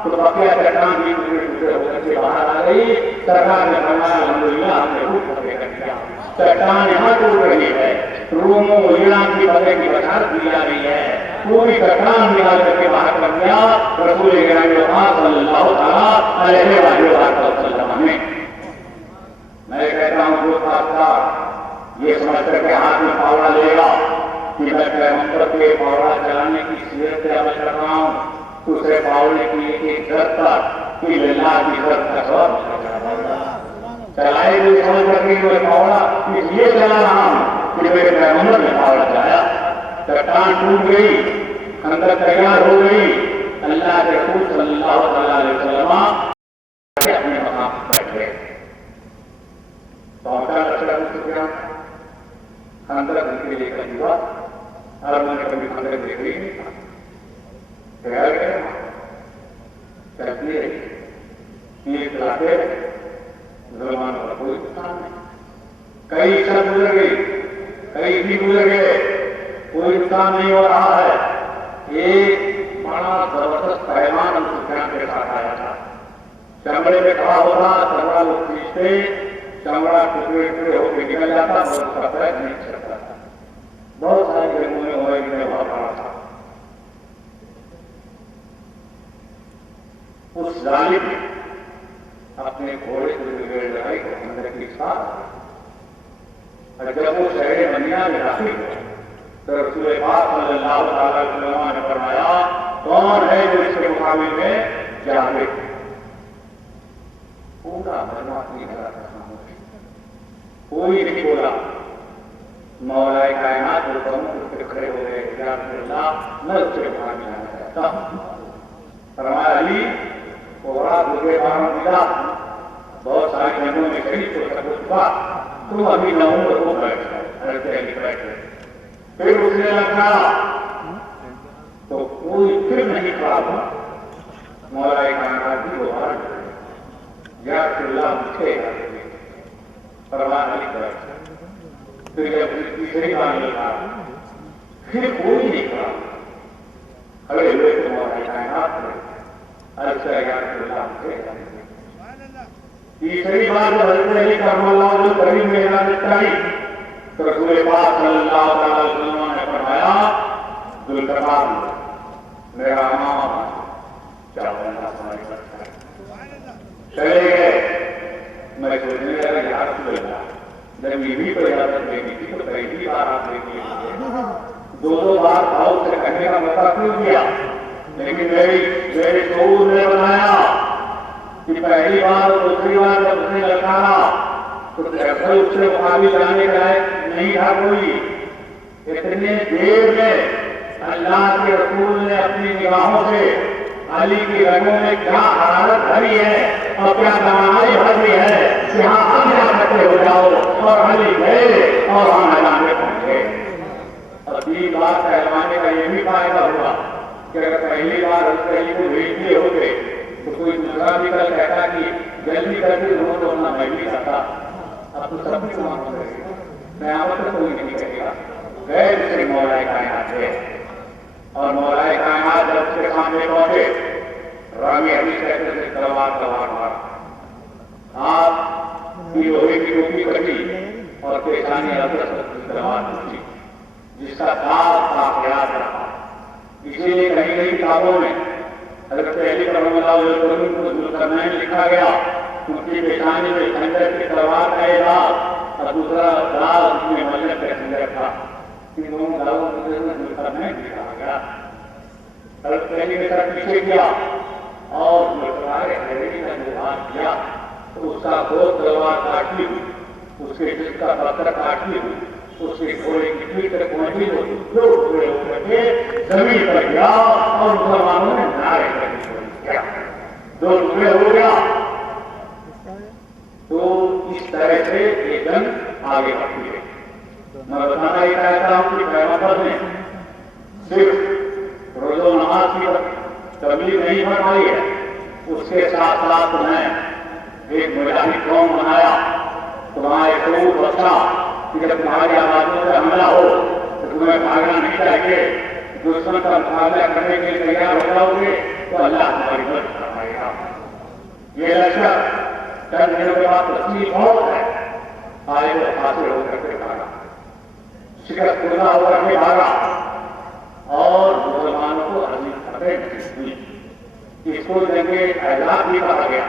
تو بقیہ چٹان بھی ٹوٹے ہو کر کے باہر آ گئی. سرکار نے فرمایا الحمدللہ ہم نے خوب فتح کر دیا. چٹان یہاں ٹوٹ رہی ہے. روم و ایران کی فتح کی بشارت دی جا رہی ہے. پوری چٹان نکال کر کے باہر کر دیا رسول گرامی صلی اللہ علیہ وسلم نے. میں کہتا ہوں جو خاص یہ سمجھ کر کے ہاتھ میں پاوڑا لے گا کہ میں پیغمبر کے پاوڑا چلانے کی سیرت پہ عمل کر رہا ہوں. اسے پاوڑے کی ایک ضرورت تک کہ اللہ کی ضرورت کا سواب چلائے ہوئے سمجھ کر کے میں پاوڑا اس لیے چلا رہا ہوں کہ میرے پیغمبر نے پاوڑا چلایا. چٹان ٹوٹ گئی. اندر تیار ہو گئی. اللہ کے رسول صلی اللہ علیہ وسلم اپنے مقام پر بیٹھ گئے. پہنچا رسول سفیان اندر ان کے لیے کبھی ہوا اور میں نے کبھی اندر دیکھ لی نہیں تھا. ٹھہر گئے چلتی رہی. ایک لاتے مسلمانوں کا کوئی نقصان نہیں. کئی سب گزر گئی کئی بھی گزر گئے کوئی نقصان نہیں ہو رہا ہے. ایک بڑا زبردست پیمان ہم سفیان کے ساتھ آیا تھا. چمڑے میں کھڑا ہو رہا چمڑا لوگ کھینچتے چمڑا ٹکڑے ٹکڑے ہو کے نکل جاتا اور اس کا پیر نہیں چلتا تھا. بہت ساری جنگوں میں ہوئے کہ میں وہاں پڑا تھا. اس ظالم نے اپنے گھوڑے سے لڑائی کو اندر کے ساتھ اور جب وہ شہر مدینہ میں داخل ہوئے تو رسول پاک صلی اللہ علیہ وسلم نے فرمایا کون ہے جو اس کے مقابلے میں جاوے. پورا مجمع اپنی گھر کا خاموش. کوئی نہیں بولا. مولا کائنات اس پہ کھڑے ہو گئے. یا رسول اللہ میں اس کے مقابلے آنا چاہتا ہوں. فرمایا علی اور مجھے باروں ملا بہت ساری جنگوں میں شریف ہو سکتا ہوا تم ابھی نہ ہوں تو بیٹھ. پھر اس نے لگا تو کوئی پھر نہیں کھڑا ہوا. مولا کائنات بھی وہ بار یا رسول اللہ مجھے فرمان علی بیٹھ. پھر جب تیسری بار لگا پھر کوئی نہیں کھڑا. کھڑے ہوئے تو مولا کائنات میں تیسری بار جو حضرت علی کرم اللہ جو قریب میں اعلان کری تو رسول پاک صلی اللہ علیہ وسلم نے فرمایا ذوالفقار میرا امام چاہتا تمہاری بات ہے. چلے گئے. میں سوچنے لگا یا رسول اللہ جب یہ بھی کوئی اجازت دینی تھی تو پہلی بار آپ دیکھیے دو بار بھاؤ سے کہنے کا مطلب کیوں دیا. لیکن میرے شعور نے بتایا کہ پہلی بار اور دوسری بار جب اس نے للکارا تو دراصل اس سے مقابل جانے کا نہیں تھا کوئی. اتنے دیر میں اللہ کے رسول نے اپنی نگاہوں سے علی کی رنگوں میں کیا حرارت بھری ہے اور کیا توانائی بھری ہے کہ ہاں ہم یہاں اکٹھے ہو جاؤ. اور علی گئے اور ہم میدان میں پہنچے. اور تین بار کہلوانے کا یہ بھی فائدہ ہوا کہ اگر پہلی بار حضرت علی کو بھیج دیے ہوتے تو کوئی دوسرا بھی کل کہتا کہ جلدی کر کے روز ہونا میں بھی کرتا. اب تو سب بھی معاف ہو گئے, قیامت تک کوئی نہیں کہے گا غیر سے مولا کائنات ہے. اور مولا کائنات جب اس کے سامنے پہنچے, راوی حدیث کہتے تھے تلوار مارا, آپ کی لوہے کی ٹوپی کٹی اور پیشانی حضرت کی تلوار پوچھی, جس کا داغ آپ یاد رکھا. اسی لیے کہیں کہیں کتابوں میں حضرت علی رحمہ اللہ علیہ وسلم کو ذوالقرنین لکھا گیا, ان کی پیشانی میں خنجر کی تلوار کا داغ اور دوسرا داغ اس میں ملک کا خنجر تھا. ان دونوں داغوں کو ذوالقرنین لکھا گیا. حضرت علی نے سر پیچھے کیا اور ذوالقرنین کا جواب کیا تو اس کا دو تلوار کاٹی ہوئی, اس کے جسم کا پتھر کاٹی ہوئی, اس کے گھوڑے کی پیٹھ تک پہنچی ہوئی, دو ٹکڑے ہو کر کے زمین پر گیا اور مسلمانوں نے نعرے کرنے شروع کیا. دو ٹکڑے ہو گیا. تو اس طرح سے یہ جنگ آگے بڑھتی ہے. میں بتانا یہ چاہتا ہوں کہ پیغمبر نے صرف روزہ و نماز کی تبلیغ نہیں فرمائی ہے, اس کے ساتھ ساتھ میں ایک مجاہد قوم بنایا. تمہارے قوم بچا کہ جب تمہاری آبادیوں سے حملہ ہو تو تمہیں بھاگنا نہیں چاہیے, دشمن کا مقابلہ کرنے کے لیے تیار ہو جاؤ گے تو اللہ تمہاری مدد فرمائے گا. یہ لشکر چند دنوں کے بعد تسلیم بہت ہے, آئے وہ حاصل ہو کر کے بھاگا, شکست خوردہ ہو کر کے بھاگا اور مسلمانوں کو عظیم فتح نصیب ہوئی. اس کو جنگ احزاب بھی کہا گیا,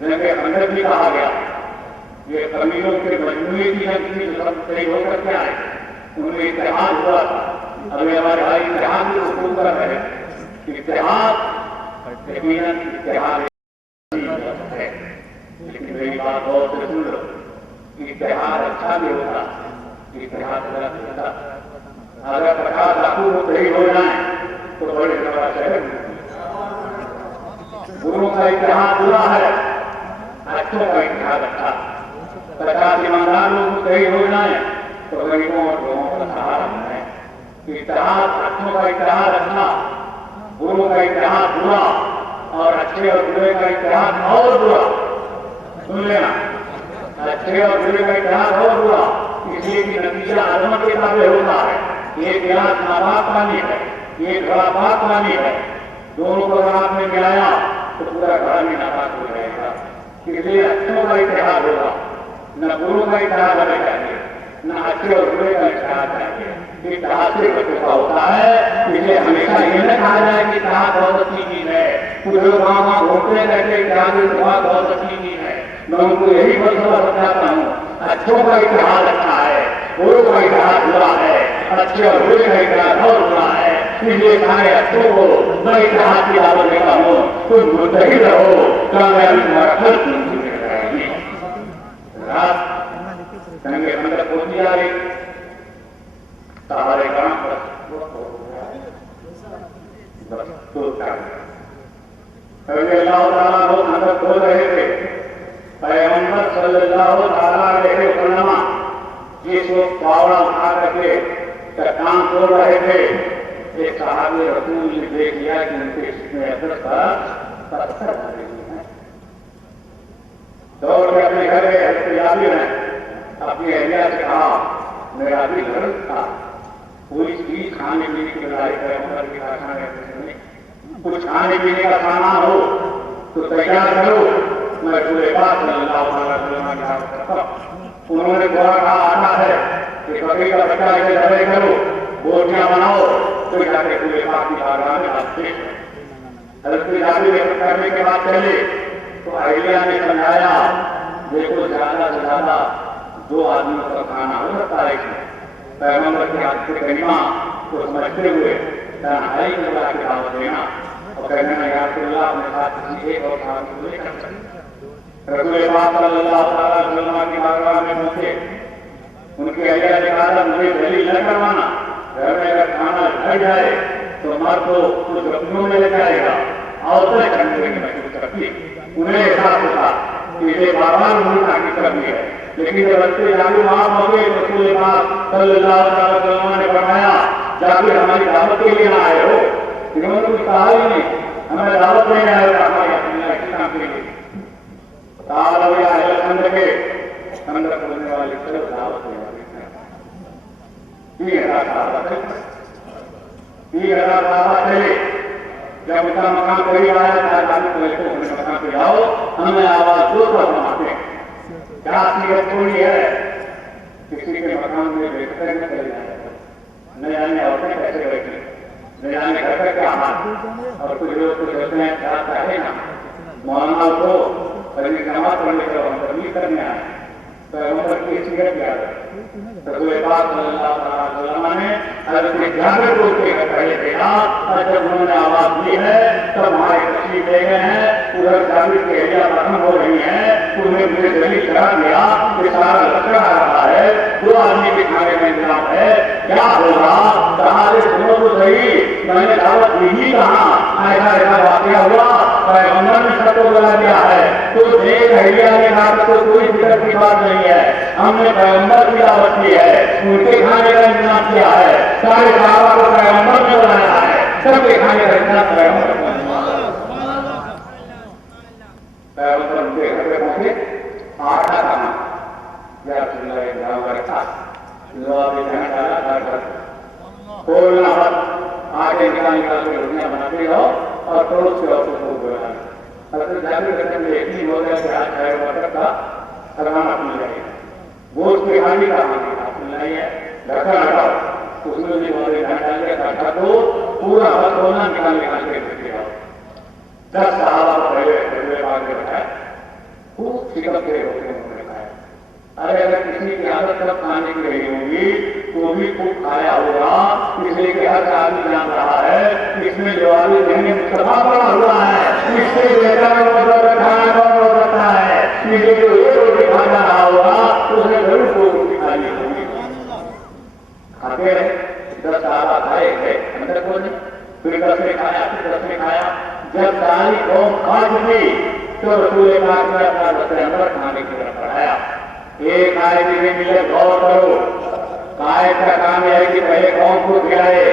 جنگ خندق بھی کہا گیا. یہ قبیلوں کے مجموعے کی جنگ تھی جو سب صحیح ہو کر کے آئے, ان میں اتحاد ہوا تھا. ابھی ہمارے بھائی اتحاد کی حکومت کر رہے ہیں. اتحاد یقیناً اتحاد ہے, لیکن میری بات غور سے سن لو, اتحاد اچھا بھی ہوتا, اتحاد غلط ہوتا. اگر 50 لاکھوں متحد ہو جائیں تو بڑے بڑا شہر گروہوں کا اتحاد برا ہے, اچھوں کا اتحاد اچھا. 50 ایماندار لوگ متحد ہو جائیں تو غریبوں اور لوگوں کا سہارا بنائیں. اتحاد اچھوں کا اتحاد اچھا, بروں کا اتحاد برا, اور اچھے اور برے کا اتحاد اور برا. سن لینا, اچھے اور برے کا اتحاد اور برا, اس لیے کہ نتیجہ عظمت کے تابع ہوتا ہے. یہ گلاس ناپاک پانی ہے, یہ گھڑا پاک پانی ہے, دونوں کو اگر آپ نے ملایا تو پورا گھڑا بھی ناپاک ہو جائے گا. اس لیے اچھوں کا اتحاد ہوگا, نہ بروں کا اتحاد ہونا چاہیے, نہ اچھے اور برے کا اتحاد چاہیے. اتحاد سے بچا ہوتا ہے. اس لیے ہمیشہ یہ نہ کہا جائے کہ اتحاد بہت اچھی چیز ہے. کچھ لوگ وہاں گھومتے رہتے اتحاد بہت اچھی چیز ہے. میں ان کو یہی فلسفہ سمجھاتا ہوں, اچھوں کا اتحاد اچھا ہے, بروں کا اتحاد برا ہے, اچھے اور برے کا اتحاد اور برا ہے. اس لیے سارے اچھوں کو میں اتحاد کی دعوت دیتا ہوں, تم متحد رہو, کامیابی تمہارا خرچ نہیں رہے گی. رات جنگ خندق ہوتی جا رہی, سارے کام اللہ تعالیٰ وہ خندق کھول رہے تھے. پیغمبر صلی اللہ تعالیٰ علیہ وسلم جس وقت پاوڑا اٹھا کر کے چٹان توڑ رہے تھے, ایک صحابی رسول نے دیکھ لیا کہ ان کے اس میں حضرت کا پتھر بھرے ہوئے ہیں. دوڑ کے اپنے گھر گئے. حضرت جابر نے اپنی اہلیہ سے کہا, میرا بھی گھر تھا, کوئی چیز کھانے پینے کی بجائے پیغمبر کے کھانے کچھ کھانے پینے کا سامان ہو تو تیار کرو, میں پورے پاس صلی اللہ علیہ وسلم کی حاضر کرتا ہوں. انہوں نے تھوڑا کہا آتا ہے کہ بکری کا بچہ اسے ڈھلے کرو, بوٹیاں بناؤ, تو جا کے پورے پاک کی بارگاہ میں ہاتھ پیش کرو. حضرت جابر کرنے کے بعد چلے تو اہلیہ نے سمجھایا, دیکھو زیادہ سے زیادہ 2 آدمیوں کا کھانا ہو سکتا ہے. پیغمبر کے ہاتھ سے کریمہ کو سمجھتے ہوئے تنہائی میں بلا کے دعوت دینا اور کہنا یا رسول اللہ اپنے ساتھ کسی ایک اور صحابی کو لے کر چلے. رسول پاک صلی اللہ علیہ وسلم کی بارگاہ میں پہنچے. ان کی اہلیہ نے کہا, مجھے دلیل نہ کروانا, گھر میں اگر کھانا گھر جائے تو مرد کو کچھ رکھنوں میں لے جائے گا, عورتیں کرنے کی محسوس کرتی. انہیں احساس ہوتا کہ یہ بار بار کی کرنی ہے. لیکن جب بچے جابر وہاں پہنچے, رسول پاک صلی اللہ علیہ وسلم نے فرمایا, جابر ہماری دعوت کے لیے نہ آئے ہو, انہوں نے کچھ کہا ہی نہیں، ہمیں دعوت دینے آئے ہمارے اپنے کی کام کے لیے تعالیٰ یا اہل خندق کے خندق بولنے والے صرف دعوت دینے والے 30,000 صحابہ تھے، 30,000 صحابہ تھے۔ جب اس کا مقام قریب آیا تو مقام پہ جاؤ، ہمیں آواز دو تو ہم آتے ہیں، کیا سیرت کوئی ہے کسی کے مقام میں بہتر میں چلے جائے، نہ جانے عورتیں کیسے بیٹھیں، نہ جانے گھر کا کیا حال، اور کچھ لوگ کچھ ہوتے ہیں چاہتا ہے نا مولانا کو پہلے جماعت پڑھنے کے بعد تبلیغ کرنے آئے، پیغمبر کی سیرت یاد ہے۔ رسول پاک صلی اللہ علیہ وسلم نے حضرت جابر کو پہلے دیکھا اور جب انہوں نے آواز دی ہے تب ہمارے تشریف لے گئے ہیں، ادھر جابر کی اہلیہ ختم ہو رہی ہیں، انہیں مجھے دلیل کرا دیا کہ سارا لشکر آ رہا ہے، 2 آدمی کے کھانے کا انتظام ہے، کیا ہوگا؟ تمہارے سنو تو صحیح، میں نے دعوت دی ہی کہاں، ایسا واقعہ ہوا، پیغمبر نے سب کو بلا دیا ہے، تو دیکھ اہلیہ کے ساتھ تو کوئی فکر کی بات نہیں ہے، ہم نے پیغمبر کی دعوت کی ہے، ان کے کھانے کا انتظام کیا ہے، سارے صحابہ کو پیغمبر نے بلایا ہے، سب کے کھانے کا انتظام پیغمبر نے پیغمبر ان کے گھر پہ پہنچے، آٹا کھانا یا رسول اللہ ایک گاؤں کا رکھا لوگ جہاں ڈالا گھر کھولنا بس آگے نکال کے روٹیاں بناتے رہو اور پڑوس کے عورتوں کو بلانا۔ حضرت جابر کہتے ہیں یقین ہو گیا کہ آج کھائے واٹر کا کھانا مل جائے گا، گوشت کی ہانی کا نہیں ہے، ڈھکا ہٹاؤ، اس میں بھی بہت ڈھک ڈال کے ڈھکا دو، پورا وقت ہونا نکال کے دیتے رہو۔ 10 صحابہ پہلے پاک نے بتایا خوب فکر کے ہوتے انہوں نے کھایا، ارے اگر کسی کی عادت طرف کھانے کی رہی ہوگی تو بھی خوب کھایا ہوگا، اس لیے کہ ہر آدمی جان رہا ہے اس میں جوابی ذہن مصطفیٰ پڑا ہوا ہے، اس سے بہتر کھانا کون ہو سکتا ہے، اس لیے جو یہ روٹی کھا رہا ہوگا اس نے ضرور کو روٹی کھانی ہوگی۔ کھاتے رہے، 10 صحابہ کھائے گئے، اندر کو نہیں، پھر 10 نے کھایا، پھر 10 نے کھایا، جب ساری قوم کھا چکی تو رسول پاک نے اپنا رسول اندر کھانے کی طرف بڑھایا۔ ایک آئے بھی ملے، غور کرو، قائد کا کام ہے کہ پہلے قوم کو کھلائے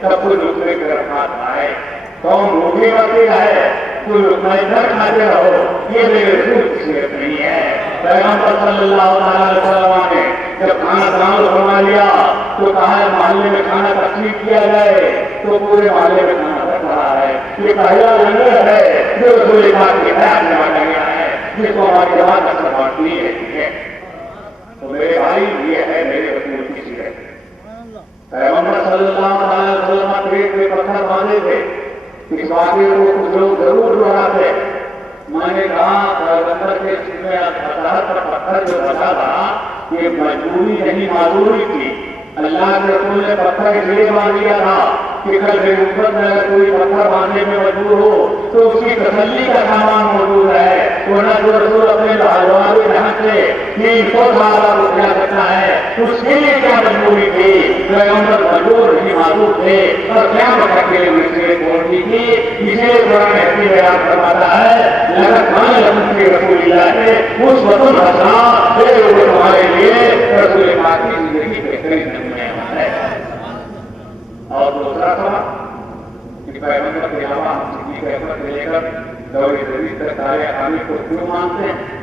تب کوئی دوسرے کی طرف ہاتھ آئے، قوم بھوکی مرتی ہے کوئی لقمہ ادھر کھاتے رہو، یہ میرے رسول کی سیرت نہیں ہے۔ پیغمبر صلی اللہ علیہ وسلم نے جب کھانا تناول فرما لیا تو کہا ہے محلے میں کھانا تقسیم کیا جائے، تو پورے محلے میں کھانا بٹ رہا ہے۔ یہ پہلا لنگر ہے جو رسول پاک کی حیات میں بانٹا گیا ہے، جس کو ہماری جماعت اکثر بانٹنی ہے، ٹھیک ہے؟ تو میرے بھائی یہ ہے میرے رسول کی سیرت۔ پیغمبر صلی اللہ علیہ وسلم پیٹ میں پتھر باندھے تھے، اس واقعے کو کچھ لوگ ضرور دہراتے۔ میں نے کہا پیغمبر کے سینے پر پتھر جو بچا تھا یہ مجبوری نہیں معذوری تھی، اللہ کے رسول نے پتھر اس لیے باندھ دیا تھا کہ کل کے اوپر میں اگر کوئی پتھر باندھنے میں مجبور ہو تو اس کی تسلی کا سامان موجود ہے، ورنہ جو رسول اپنے لاجواب جہاں سے 300 صحابہ کو کیا کرتا ہے اس کے لیے کیا مجبوری تھی؟ پیغمبر مجبور نہیں معذور تھے اور کیا بتا کے لیے مسئلے بولتی تھی، اسے قرآن حکیم بیان فرماتا ہے لقد کان لکم فی رسول اللہ اسوۃ حسنہ، تمہارے لیے رسول پاک کی زندگی بہترین نمونہ ہے۔ اور دوسرا سوال کہ پیغمبر کے علاوہ ہم صدیق اکبر سے لے کر دور جدید تک سارے اقامی کو کیوں مانتے ہیں؟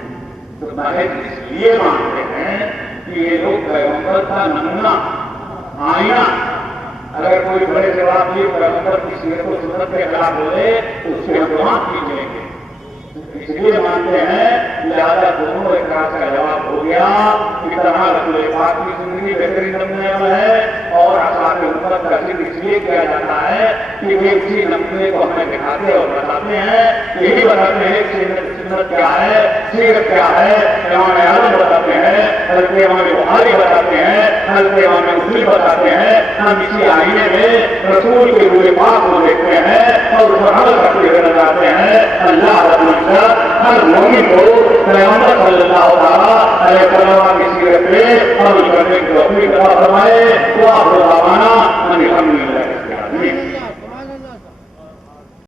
تو محض اس لیے مانتے ہیں کہ یہ لوگ پیغمبر کا نمونہ آئینہ، اگر کوئی بڑے جواب دیے پیغمبر کی سیرت و سنت کے خلاف بولے تو اس سے ہم جواب کیجئیں گے، اس لیے مانتے ہیں لہٰذا دونوں اعتراض کا جواب ہو گیا۔ اس طرح رسول پاک کی زندگی بہترین نمونہ ہے اور اصحاب امت کا ذکر اس لیے کیا جاتا ہے کہ وہ اسی نمونے کو ہمیں دکھاتے اور بتاتے ہیں، یہی بتاتے ہیں کہ سنت کیا ہے، سیرت کیا ہے۔ امام اعظم بتاتے ہیں، حضرت امام بخاری بتاتے ہیں، حضرت امام مسلم بتاتے ہیں، ہم اسی آئینے میں رسول کے روح پاک کو دیکھتے ہیں اور اس پر عمل کرتے ہوئے نظر آتے ہیں۔ اللہ رب العزت ہر مومن کو پیغمبر صلی اللہ علیہ وسلم کی سیرت پہ عمل کرنے کی توفیق عطا فرمائے۔ وآخر دعوانا ان الحمد للہ رب العالمین۔